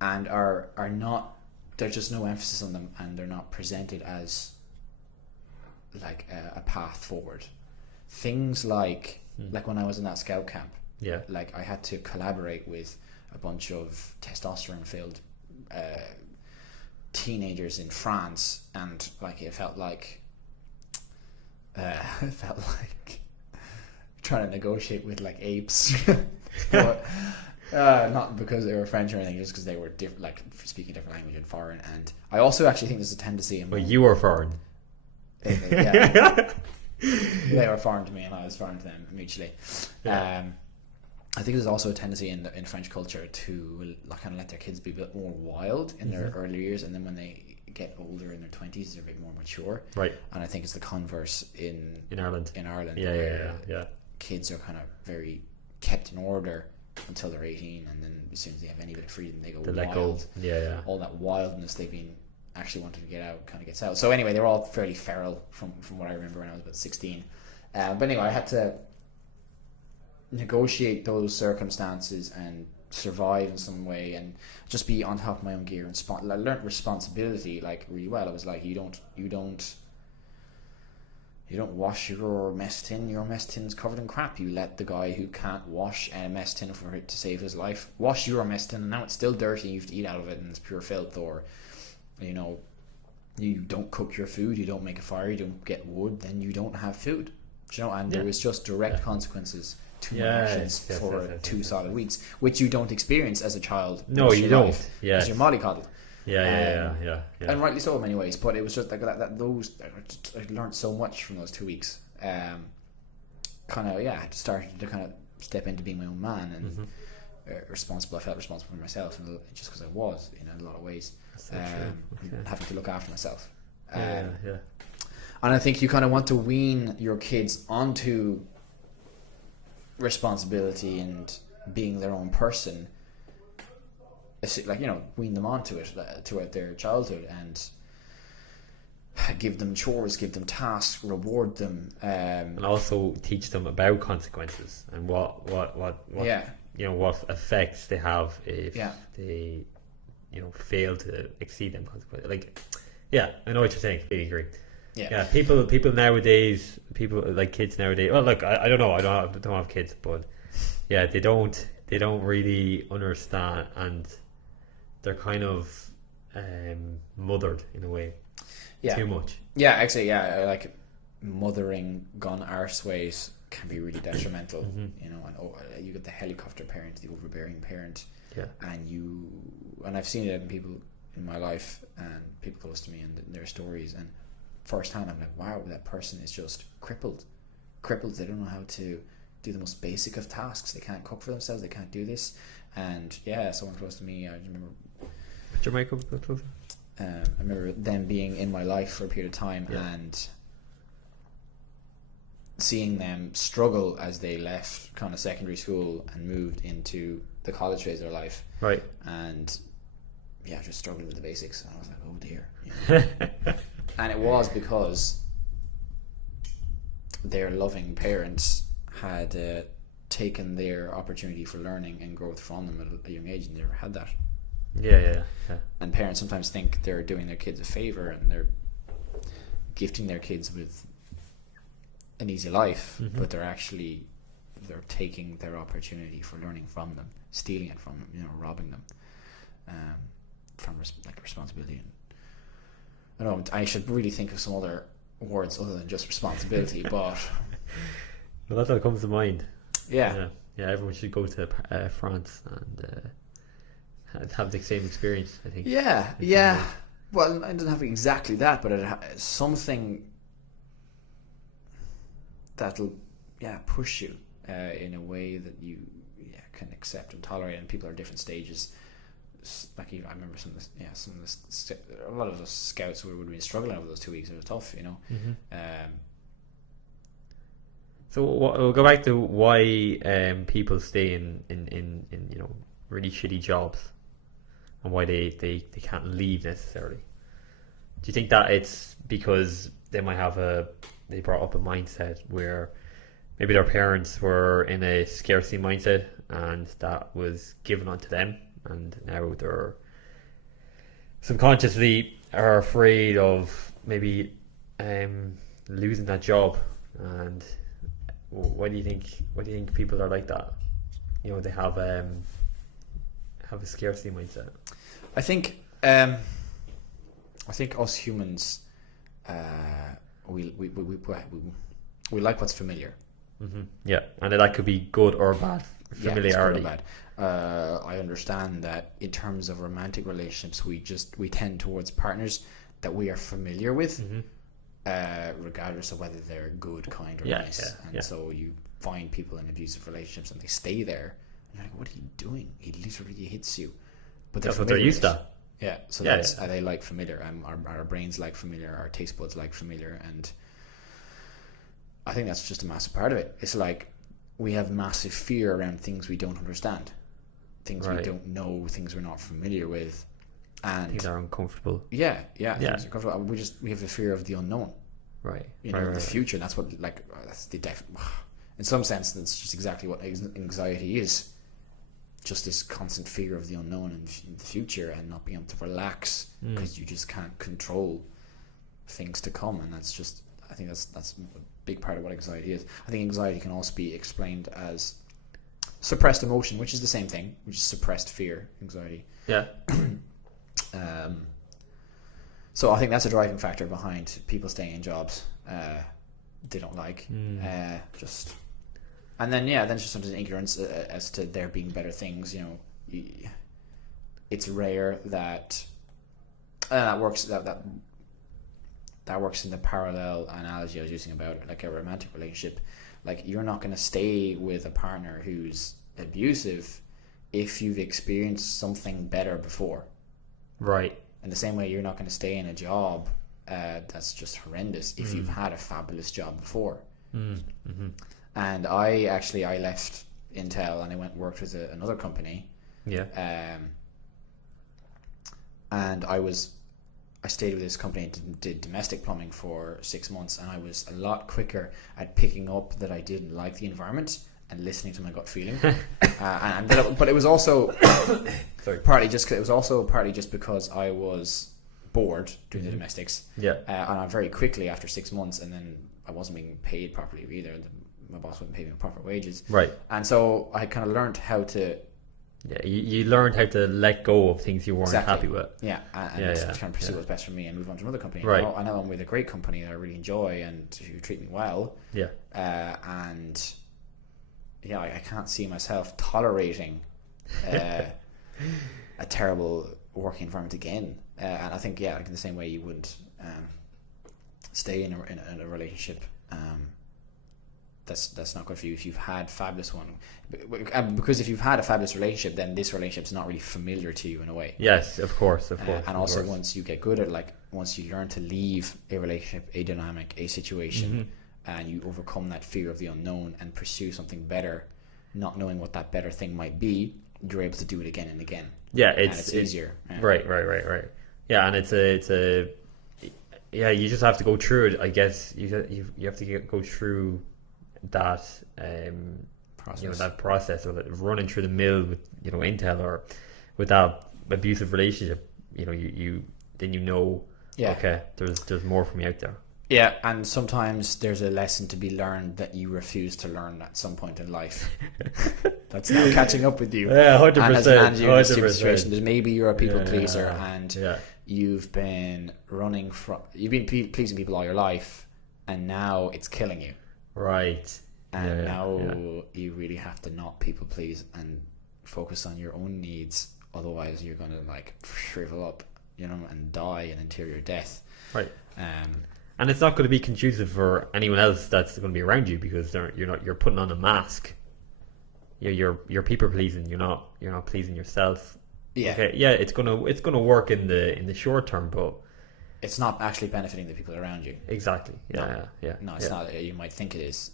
and are not. There's just no emphasis on them, and they're not presented as like a path forward. Things like when I was in that scout camp, like I had to collaborate with a bunch of testosterone-filled teenagers in France, and like it felt like trying to negotiate with like apes. But, not because they were French or anything, just because they were like speaking a different language and foreign. And I also actually think there's a tendency in. But you were foreign. Yeah. They were foreign to me, and I was foreign to them mutually. Yeah. I think there's also a tendency in French culture to kind of let their kids be a bit more wild in their early years, and then when they get older in their 20s, they're a bit more mature. Right. And I think it's the converse in Ireland. Yeah. Kids are kind of very kept in order until they're 18, and then as soon as they have any bit of freedom, they go wild. All that wildness they've been actually wanting to get out kind of gets out. So anyway, they were all fairly feral from what I remember when I was about 16. But anyway, I had to negotiate those circumstances and survive in some way and just be on top of my own gear and I learned responsibility like really well. I was like, you don't wash your mess tin. Your mess tin's covered in crap. You let the guy who can't wash a mess tin for it to save his life wash your mess tin, and now it's still dirty. You have to eat out of it, and it's pure filth. Or, you know, you don't cook your food. You don't make a fire. You don't get wood. Then you don't have food. You know, and there was just direct consequences to my actions for 2 solid weeks, which you don't experience as a child. No, you don't. Because you're mollycoddled. Yeah. And rightly so in many ways, but it was just like I learned so much from those 2 weeks. I started to kind of step into being my own man and responsible. I felt responsible for myself, and just because I was in a lot of ways, having to look after myself. And I think you kind of want to wean your kids onto responsibility and being their own person, like, you know, wean them onto it throughout their childhood and give them chores, give them tasks, reward them, and also teach them about consequences and what you know, what effects they have if they, you know, fail to exceed them consequences. Like, I know what you're saying. Completely agree. People nowadays, like kids nowadays. Well, look, I don't know. I don't have kids, but they don't really understand, and they're kind of mothered in a way. Too much. Actually, like mothering gone arse ways can be really detrimental. You know, and you get the helicopter parent, the overbearing parent. And I've seen it in people in my life and people close to me and their stories, and firsthand I'm like, wow, that person is just crippled. They don't know how to do the most basic of tasks. They can't cook for themselves. They can't do this. And someone close to me, I remember. Put your mic up closer. I remember them being in my life for a period of time and seeing them struggle as they left kind of secondary school and moved into the college phase of their life. Right. And just struggling with the basics. And I was like, oh dear. You know? And it was because their loving parents had taken their opportunity for learning and growth from them at a young age, and they never had that. Yeah. And parents sometimes think they're doing their kids a favor and they're gifting their kids with an easy life, but they're taking their opportunity for learning from them, stealing it from them, you know, robbing them from responsibility. And I know I should really think of some other words other than just responsibility, but well, that's what comes to mind. Yeah, everyone should go to France and have the same experience, I think. Well, it doesn't have exactly that, but it has something that'll push you in a way that you can accept and tolerate, and people are at different stages. Like, I remember a lot of the scouts would have been struggling over those 2 weeks. It was tough, you know. So we'll go back to why people stay in you know, really shitty jobs, and why they can't leave necessarily. Do you think that it's because they brought up a mindset where maybe their parents were in a scarcity mindset and that was given onto them, and now they're subconsciously are afraid of maybe losing that job? And why do you think people are like that? You know, they have a scarcity mindset. I think us humans we like what's familiar. Yeah, and that could be good or bad. Familiarity. Yeah, it's good or bad. I understand that in terms of romantic relationships, we tend towards partners that we are familiar with, regardless of whether they're good, kind, or nice. So you find people in abusive relationships and they stay there you're like, what are you doing? He literally hits you. But That's what they're used to. Yeah, so Yeah, that's they like familiar. Our brains like familiar. Our taste buds like familiar, and I think that's just a massive part of it. It's like we have massive fear around things we don't understand, things we don't know, things we're not familiar with, and things are uncomfortable. Yeah. Things are uncomfortable. We have the fear of the unknown. Right. The future. That's what that's the in some sense that's just exactly what anxiety is. Just this constant fear of the unknown and the future, and not being able to relax because you just can't control things to come. And that's just, I think that's a big part of what anxiety is. I think anxiety can also be explained as suppressed emotion, which is the same thing, which is suppressed fear, anxiety. Yeah. So I think that's a driving factor behind people staying in jobs they don't like. And then it's just something ignorance as to there being better things. It's rare that that works in the parallel analogy I was using about like a romantic relationship. Like, you're not going to stay with a partner who's abusive if you've experienced something better before. Right. In the same way, you're not going to stay in a job that's just horrendous if you've had a fabulous job before. Mm-hmm. And I left Intel and I went and worked with another company. Yeah. And I stayed with this company and did domestic plumbing for 6 months, and I was a lot quicker at picking up that I didn't like the environment and listening to my gut feeling. But it was also partly just because I was bored doing the domestics. Yeah. And I very quickly, after 6 months, and then I wasn't being paid properly either. My boss wouldn't pay me proper wages. Right. And so I kind of learned how to... Yeah, you learned how to let go of things you weren't happy with. Yeah, and try and pursue what's best for me and move on to another company. Right. And now I'm with a great company that I really enjoy and who treat me well. Yeah. And yeah, I can't see myself tolerating a terrible working environment again. And I think, like in the same way you wouldn't stay in a relationship that's not good for you if you've had a fabulous one, because if you've had a fabulous relationship, then this relationship's not really familiar to you in a way. Yes, of course. And also, once you get good at, like, once you learn to leave a relationship, a dynamic, a situation, and you overcome that fear of the unknown and pursue something better, not knowing what that better thing might be, you're able to do it again and again. Yeah, it's easier. Right. Yeah, and it's a you just have to go through it. I guess you have to go through that process. That process of running through the mill with Intel or with that abusive relationship. You okay, there's more for me out there. Yeah, and sometimes there's a lesson to be learned that you refuse to learn at some point in life. That's now catching up with you. Yeah, 100%. And has landed you in a situation. Maybe you're a people pleaser and you've been pleasing people all your life, and now it's killing you. Right. And now you really have to not people please and focus on your own needs. Otherwise, you're going to shrivel up, and die an interior death. Right. And it's not going to be conducive for anyone else that's going to be around you, because you're putting on a mask. You're people pleasing. You're not pleasing yourself. Yeah. Okay. Yeah. It's gonna work in the short term, but it's not actually benefiting the people around you. Exactly. Yeah. No, it's not. You might think it is,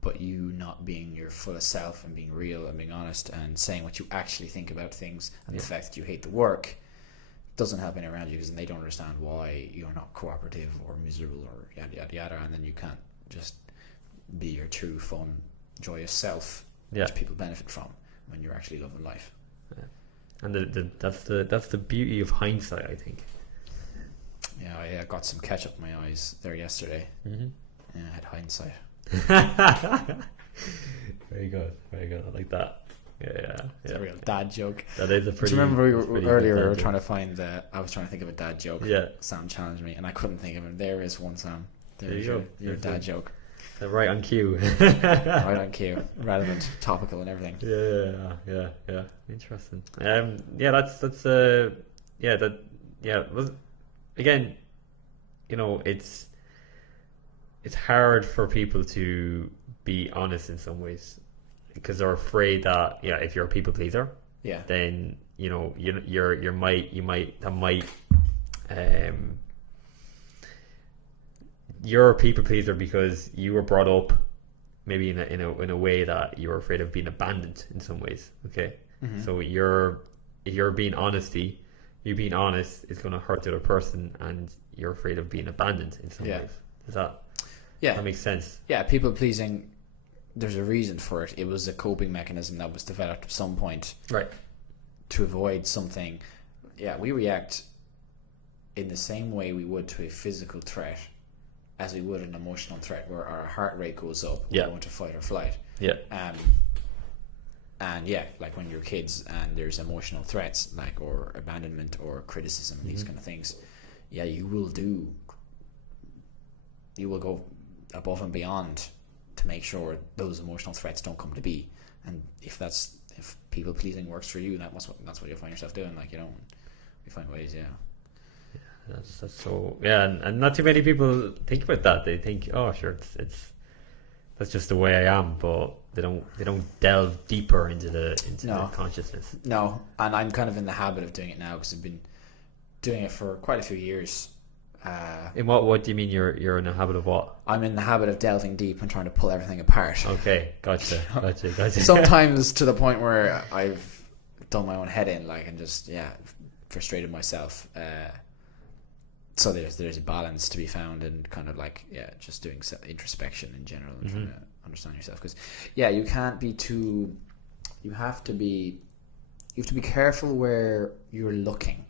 but you not being your full self and being real and being honest and saying what you actually think about things, and the fact that you hate the work doesn't help anyone around you, because they don't understand why you're not cooperative or miserable or yada yada yada, and then you can't just be your true, fun, joyous self, which people benefit from when you're actually loving life. Yeah. And that's the beauty of hindsight, I think. Yeah, I got some ketchup in my eyes there yesterday. Mm-hmm. Yeah, I had hindsight. Very good. I like that. Yeah. It's a real dad joke. That is a pretty. Do you remember earlier we were trying to find I was trying to think of a dad joke. Yeah. Sam challenged me, and I couldn't think of it. There is one, Sam. There's your dad joke. Right on cue. Right on cue. Relevant, topical, and everything. Yeah. Interesting. Again, it's hard for people to be honest in some ways. because they're afraid that if you're a people pleaser, Yeah. then you might you're a people pleaser because you were brought up maybe in a way that you're afraid of being abandoned in some ways. Okay, so you're being honesty. You being honest is going to hurt the other person, and you're afraid of being abandoned in some ways. Does that makes sense? Yeah, people pleasing. There's a reason for it. It was a coping mechanism that was developed at some point, right, to avoid something. Yeah, we react in the same way we would to a physical threat as we would an emotional threat, where our heart rate goes up. We go into fight or flight. Yeah. And like when you're kids and there's emotional threats, like, or abandonment or criticism, these kind of things, you will go above and beyond to make sure those emotional threats don't come to be. And if people pleasing works for you, that's what you'll find yourself doing. Like, you find ways. That's so and not too many people think about that. They think, oh sure, it's that's just the way I am, but they don't delve deeper into the consciousness. No, and I'm kind of in the habit of doing it now because I've been doing it for quite a few years. In what do you mean you're in the habit of what? I'm in the habit of delving deep and trying to pull everything apart. Okay, gotcha. Sometimes to the point where I've done my own head in, like, and just frustrated myself. So there's a balance to be found, and kind of like just doing introspection in general and trying to understand yourself, because you can't be too. You have to be careful where you're looking,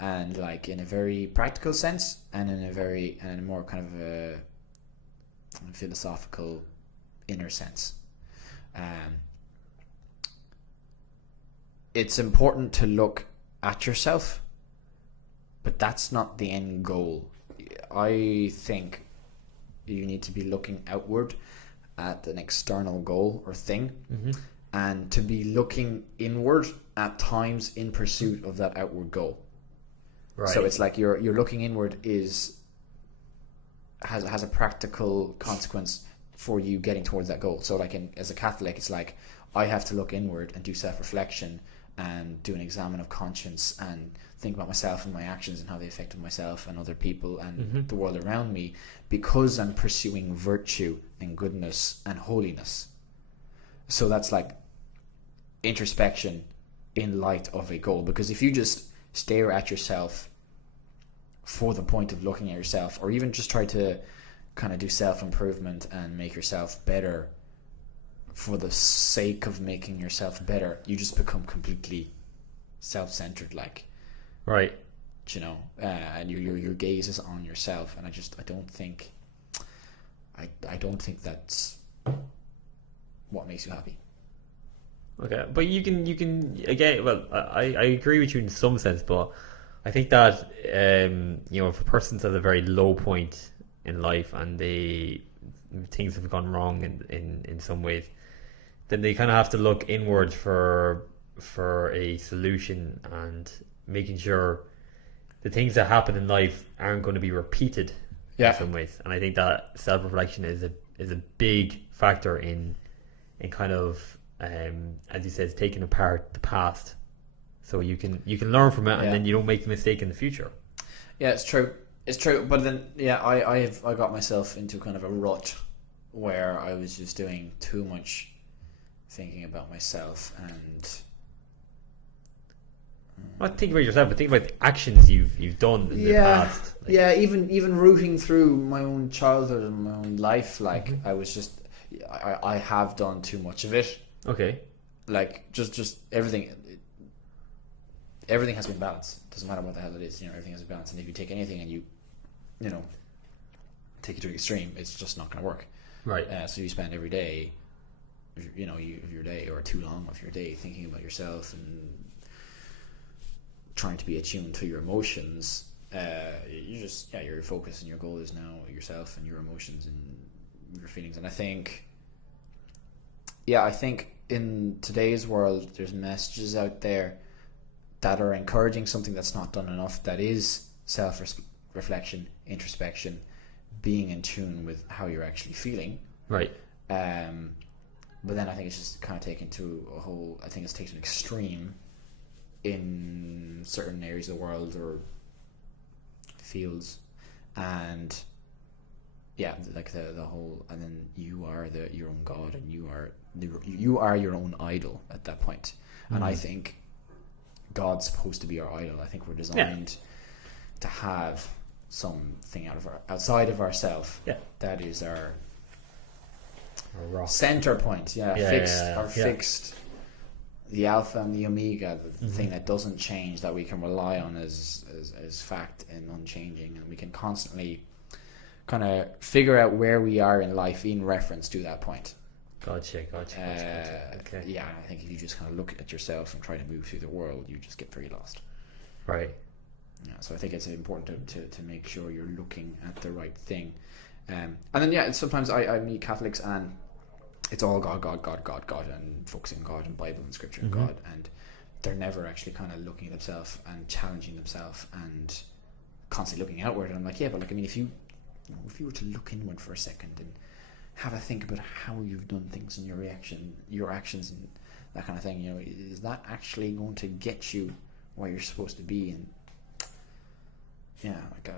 and like in a very practical sense, and in a more kind of a philosophical inner sense. It's important to look at yourself, but that's not the end goal. I think you need to be looking outward at an external goal or thing, and to be looking inward at times in pursuit of that outward goal. Right. So it's like you're looking inward has a practical consequence for you getting towards that goal. So like as a Catholic, it's like I have to look inward and do self-reflection and do an examine of conscience and think about myself and my actions and how they affected myself and other people and the world around me, because I'm pursuing virtue and goodness and holiness. So that's like introspection in light of a goal. Because if you just stare at yourself for the point of looking at yourself, or even just try to kind of do self-improvement and make yourself better for the sake of making yourself better, you just become completely self-centered, like, right, and your gaze is on yourself, and I don't think that's what makes you happy. Okay, but you can again. Well, I agree with you in some sense, but I think that if a person's at a very low point in life and things have gone wrong in some ways, then they kind of have to look inward for a solution, and making sure the things that happen in life aren't going to be repeated in some ways. And I think that self-reflection is a big factor in kind of as you said, taking apart the past, so you can learn from it, and then you don't make a mistake in the future. Yeah, it's true. But then I got myself into kind of a rut where I was just doing too much thinking about myself, and not think about yourself, but think about the actions you've done in the past. Even rooting through my own childhood and my own life, like I was just I have done too much of it. Okay. Like just everything has been balanced. Doesn't matter what the hell it is, everything has a balance. And if you take anything and you take it to an extreme, it's just not going to work. Right. So you spend every day, of your day, or too long of your day, thinking about yourself and trying to be attuned to your emotions. Your focus and your goal is now yourself and your emotions and your feelings. And I think in today's world, there's messages out there that are encouraging something that's not done enough, that is self-reflection, introspection, being in tune with how you're actually feeling. Right. but then I think it's just kind of taken to a whole. I think it's taken extreme in certain areas of the world or fields, and yeah, like the whole. And then you are your own god, and you are your own idol at that point. And I think God's supposed to be our idol. I think we're designed to have something outside of ourselves that is our center point. Fixed, the alpha and the omega, the thing that doesn't change, that we can rely on as fact and unchanging, and we can constantly kind of figure out where we are in life in reference to that point. Gotcha. Okay. Yeah, I think if you just kind of look at yourself and try to move through the world, you just get very lost. Right. Yeah, so I think it's important to make sure you're looking at the right thing. And then sometimes I meet Catholics and it's all God, and focusing on God and Bible and Scripture and God, and they're never actually kind of looking at themselves and challenging themselves and constantly looking outward. And I'm like, yeah, but like, I mean, if you were to look inward for a second and have a think about how you've done things and your actions and that kind of thing, you know, is that actually going to get you where you're supposed to be? And yeah, like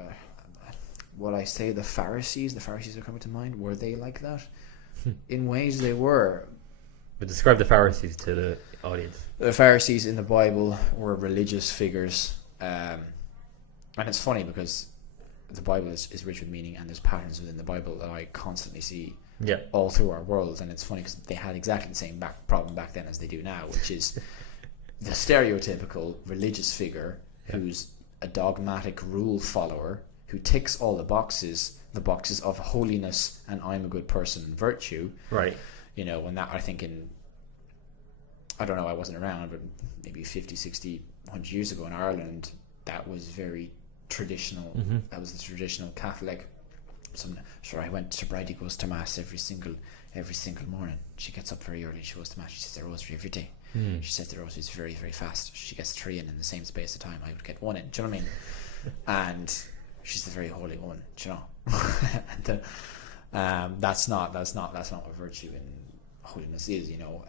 what I say, the Pharisees are coming to mind. Were they like that? In ways they were. But describe the Pharisees to the audience. The Pharisees in the Bible were religious figures, and it's funny because the Bible is rich with meaning, and there's patterns within the Bible that I constantly see all through our world. And it's funny because they had exactly the same problem back then as they do now, which is the stereotypical religious figure who's a dogmatic rule follower who ticks all the boxes of holiness and I'm a good person and virtue. Right. You know, when that, I think I don't know, I wasn't around, but maybe 50, 60, 100 years ago in Ireland, that was very traditional. That was the traditional Catholic. I went to Bridie goes to mass every single morning. She gets up very early. She goes to mass. She says the rosary every day. She says the rosary is very, very fast. She gets 3 in the same space of time. I would get 1 in. Do you know what I mean? And she's the very holy one. Do you know? And that's not what virtue and holiness is. You know,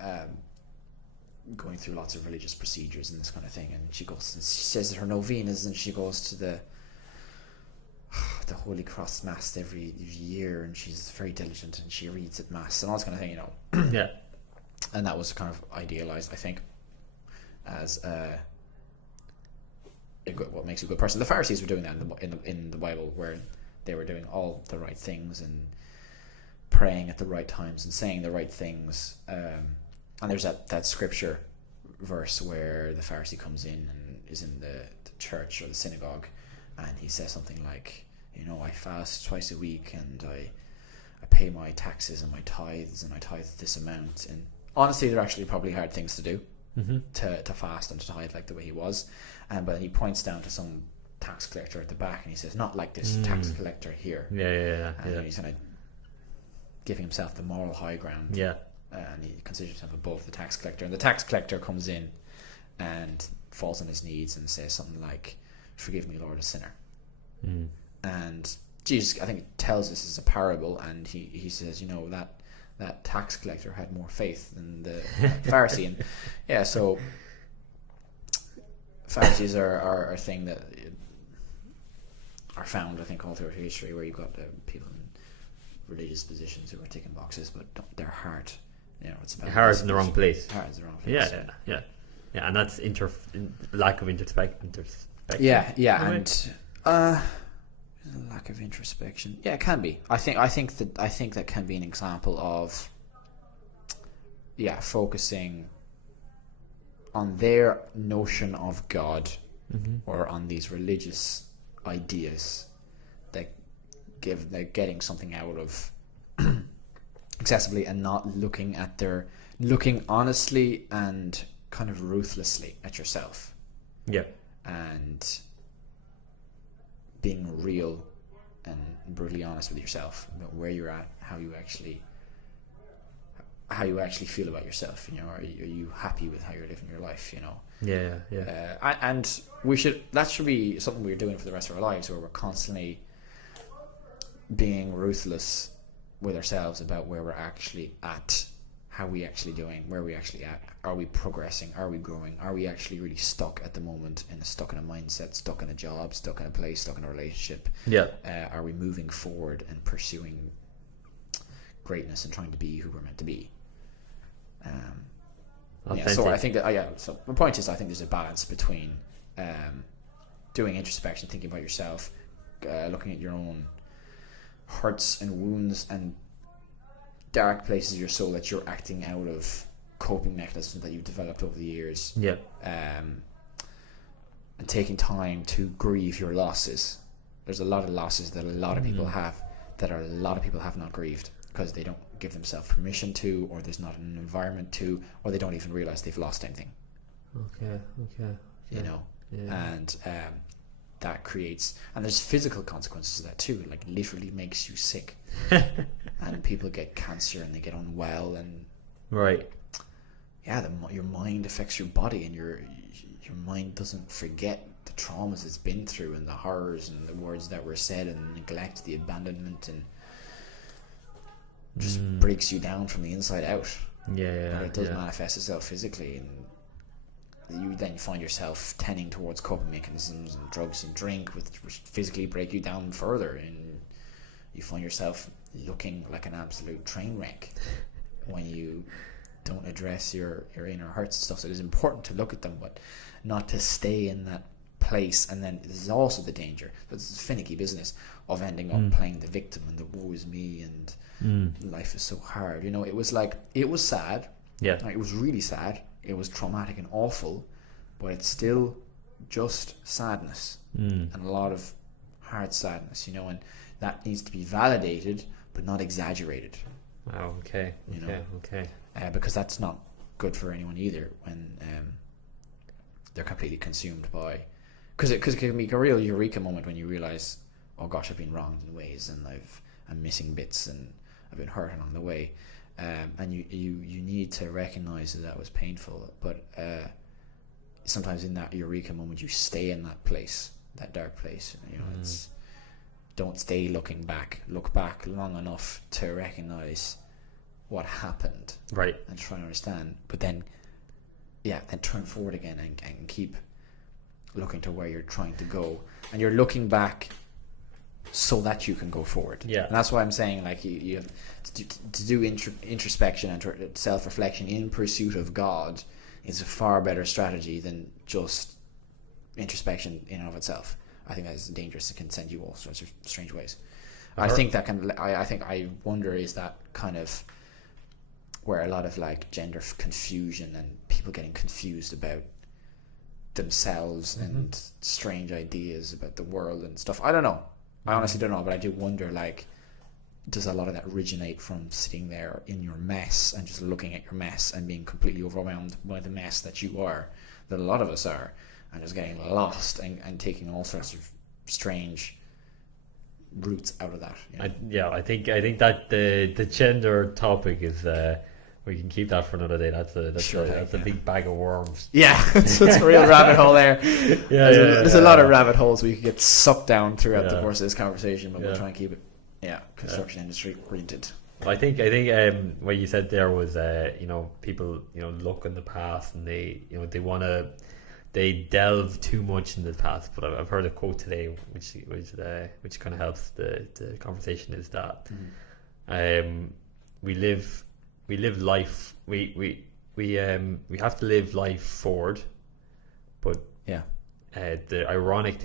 going through lots of religious procedures and this kind of thing. And she goes and she says her novenas, and she goes to the Holy Cross Mass every year, and she's very diligent and she reads at Mass and all this kind of thing, you know. Yeah. And that was kind of idealized, I think, as what makes a good person. The Pharisees were doing that in the Bible, where they were doing all the right things and praying at the right times and saying the right things. And there's that scripture verse where the Pharisee comes in and is in the church or the synagogue, and he says something like, you know, I fast twice a week, and I pay my taxes and my tithes, and I tithe this amount. And honestly, they're actually probably hard things to do, to fast and to tithe like the way he was. But he points down to some tax collector at the back, and he says, not like this tax collector here. And he's kind of giving himself the moral high ground. Yeah. And he considers himself above the tax collector. And the tax collector comes in and falls on his knees and says something like, forgive me, Lord, a sinner. And Jesus, I think, tells this as a parable, and he says, you know, that tax collector had more faith than the Pharisee. And yeah, so Pharisees are a thing that are found, I think, all throughout history, where you've got people in religious positions who are ticking boxes, but their heart, you know, it's about heart's in the wrong place. Heart's in the wrong place. Yeah, and that's lack of introspection. Lack of introspection. Yeah, it can be. I think that can be an example of focusing on their notion of God, or on these religious ideas that they're getting something out of excessively, and not looking honestly and kind of ruthlessly at yourself. Yeah. And being real and brutally honest with yourself about where you're at, how you actually feel about yourself. You know, are you happy with how you're living your life? You know. And that should be something we're doing for the rest of our lives, where we're constantly being ruthless with ourselves about where we're actually at, how are we actually doing? Where are we actually at? Are we progressing? Are we growing? Are we actually really stuck at the moment, stuck in a mindset, stuck in a job, stuck in a place, stuck in a relationship? Yeah. Are we moving forward and pursuing greatness and trying to be who we're meant to be? So I think that so my point is, I think there's a balance between doing introspection, thinking about yourself, looking at your own hurts and wounds and dark places of your soul that you're acting out of coping mechanisms that you've developed over the years. Yeah. And taking time to grieve your losses. There's a lot of losses that a lot of people have that a lot of people have not grieved because they don't give themselves permission to, or there's not an environment to, or they don't even realize they've lost anything. Okay. You know, Yeah. and that creates, and there's physical consequences of that too. Like literally makes you sick, and people get cancer and they get unwell, and Right. yeah, your mind affects your body, and your mind doesn't forget the traumas it's been through and the horrors and the words that were said and the neglect, the abandonment, and just breaks you down from the inside out. Yeah. But it does manifest itself physically, and you then find yourself tending towards coping mechanisms and drugs and drink, which physically break you down further, and you find yourself looking like an absolute train wreck when you don't address your inner hurts and stuff. So it is important to look at them, but not to stay in that place. And then this is also the danger, this is finicky business of ending up playing the victim and the woe is me and life is so hard. You know, it was sad. Yeah. Like, it was really sad. It was traumatic and awful, but it's still just sadness and a lot of hard sadness, you know, and that needs to be validated but not exaggerated. Wow. Okay. Because that's not good for anyone either when they're completely consumed by, because it can be a real eureka moment when you realize, oh gosh, I've been wronged in ways, and I'm missing bits, and I've been hurt along the way, and you need to recognize that was painful, but sometimes in that eureka moment you stay in that place, that dark place, you know. It's, don't stay looking back, look back long enough to recognize what happened, Right. and try to understand, but then turn forward again and keep looking to where you're trying to go, and you're looking back so that you can go forward. Yeah. And that's why I'm saying, like, you have to do introspection and self-reflection in pursuit of God is a far better strategy than just introspection in and of itself. I think that is dangerous. It can send you all sorts of strange ways. I wonder, is that kind of where a lot of like gender confusion and people getting confused about themselves and strange ideas about the world and stuff. I don't know. I honestly don't know, but I do wonder, like, does a lot of that originate from sitting there in your mess and just looking at your mess and being completely overwhelmed by the mess that you are, that a lot of us are, and just getting lost and taking all sorts of strange roots out of that, you know? I think that the gender topic is we can keep that for another day. That's a big bag of worms. Yeah, it's a real rabbit hole there. There's a lot of rabbit holes we could get sucked down throughout the course of this conversation, but we'll try and keep it construction industry oriented. I think what you said there was people look in the past and they delve too much in the past. But I've heard a quote today which kind of helps the conversation, is that we live life, we have to live life forward, but the ironic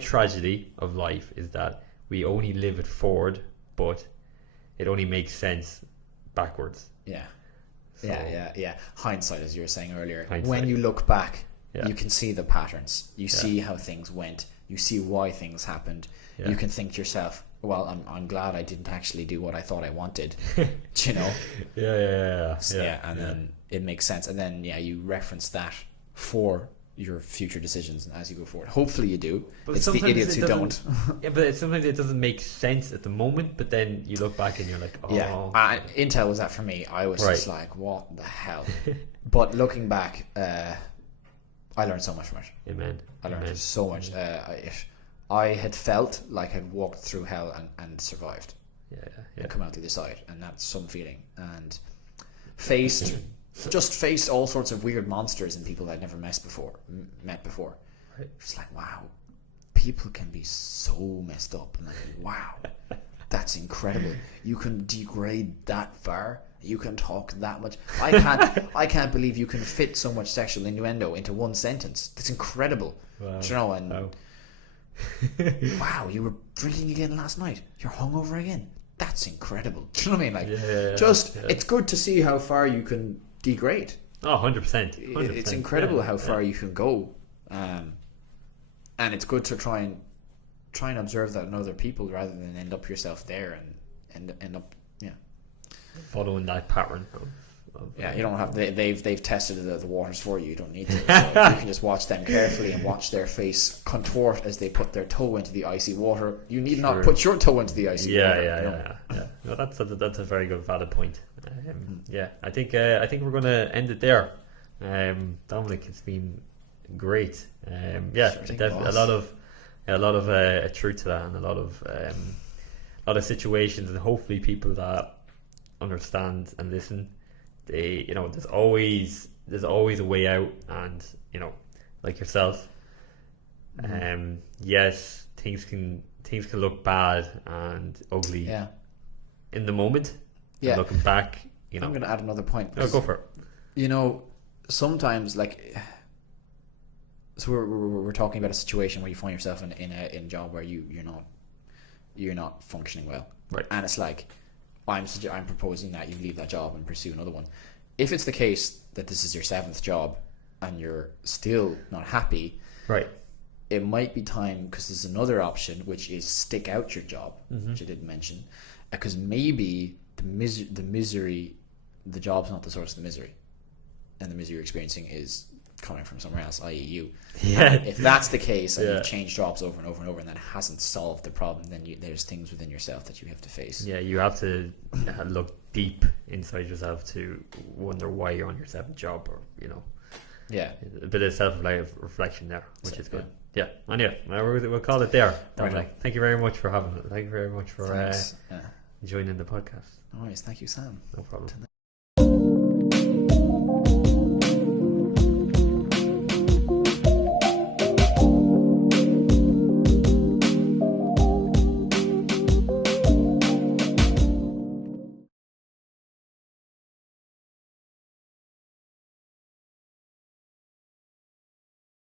tragedy of life is that we only live it forward, but it only makes sense backwards. Hindsight, as you were saying earlier, when you look back, you can see the patterns, you see how things went, you see why things happened. You can think to yourself, well, I'm glad I didn't actually do what I thought I wanted. You know? Then it makes sense, and then you reference that for your future decisions and as you go forward. Hopefully you do. But it's the idiots who don't. But sometimes it doesn't make sense at the moment, but then you look back and you're like, oh. Intel was that for me. I was just like, what the hell? But looking back, I learned so much from it. Amen. I learned so much. I had felt like I'd walked through hell and survived. and come out the other side, and that's some feeling. And faced all sorts of weird monsters and people I'd never met before. Right. Just like, wow, people can be so messed up, and like, wow, that's incredible. You can degrade that far. You can talk that much. I can't believe you can fit so much sexual innuendo into one sentence. That's incredible. Wow. Do you know? And Wow. wow, you were drinking again last night. You're hungover again. That's incredible. Do you know what I mean? Like, it's good to see how far you can degrade. Oh, 100%. It's incredible how far you can go, and it's good to try and observe that in other people rather than end up yourself there and end up following that pattern. You don't have they've tested the waters for you. You don't need to. So you can just watch them carefully and watch their face contort as they put their toe into the icy water. You need not put your toe into the icy water. Yeah. No, that's a very good, valid point. I think we're going to end it there. Dominic, it's been great. A lot of truth to that, and a lot of situations, and hopefully people that understand and listen. There's always a way out, and like yourself, yes, things can look bad and ugly in the moment. And looking back, I'm going to add another point. Oh, go for it. Sometimes, like, so we're talking about a situation where you find yourself in a job where you're not functioning well, right? And it's like, I'm proposing that you leave that job and pursue another one. If it's the case that this is your 7th job and you're still not happy, right, it might be time, because there's another option, which is stick out your job, which I didn't mention, because maybe the misery, the job's not the source of the misery, and the misery you're experiencing is coming from somewhere else, i.e. you. Yeah. And if that's the case, and you've changed jobs over and over and over, and that hasn't solved the problem, then there's things within yourself that you have to face. Yeah, you have to look deep inside yourself to wonder why you're on your 7th job, or a bit of self-reflection there, which is good. Yeah, and we'll call it there. Right. Thank you very much for having it. Thank you very much for joining the podcast. No worries. Thank you, Sam. No problem.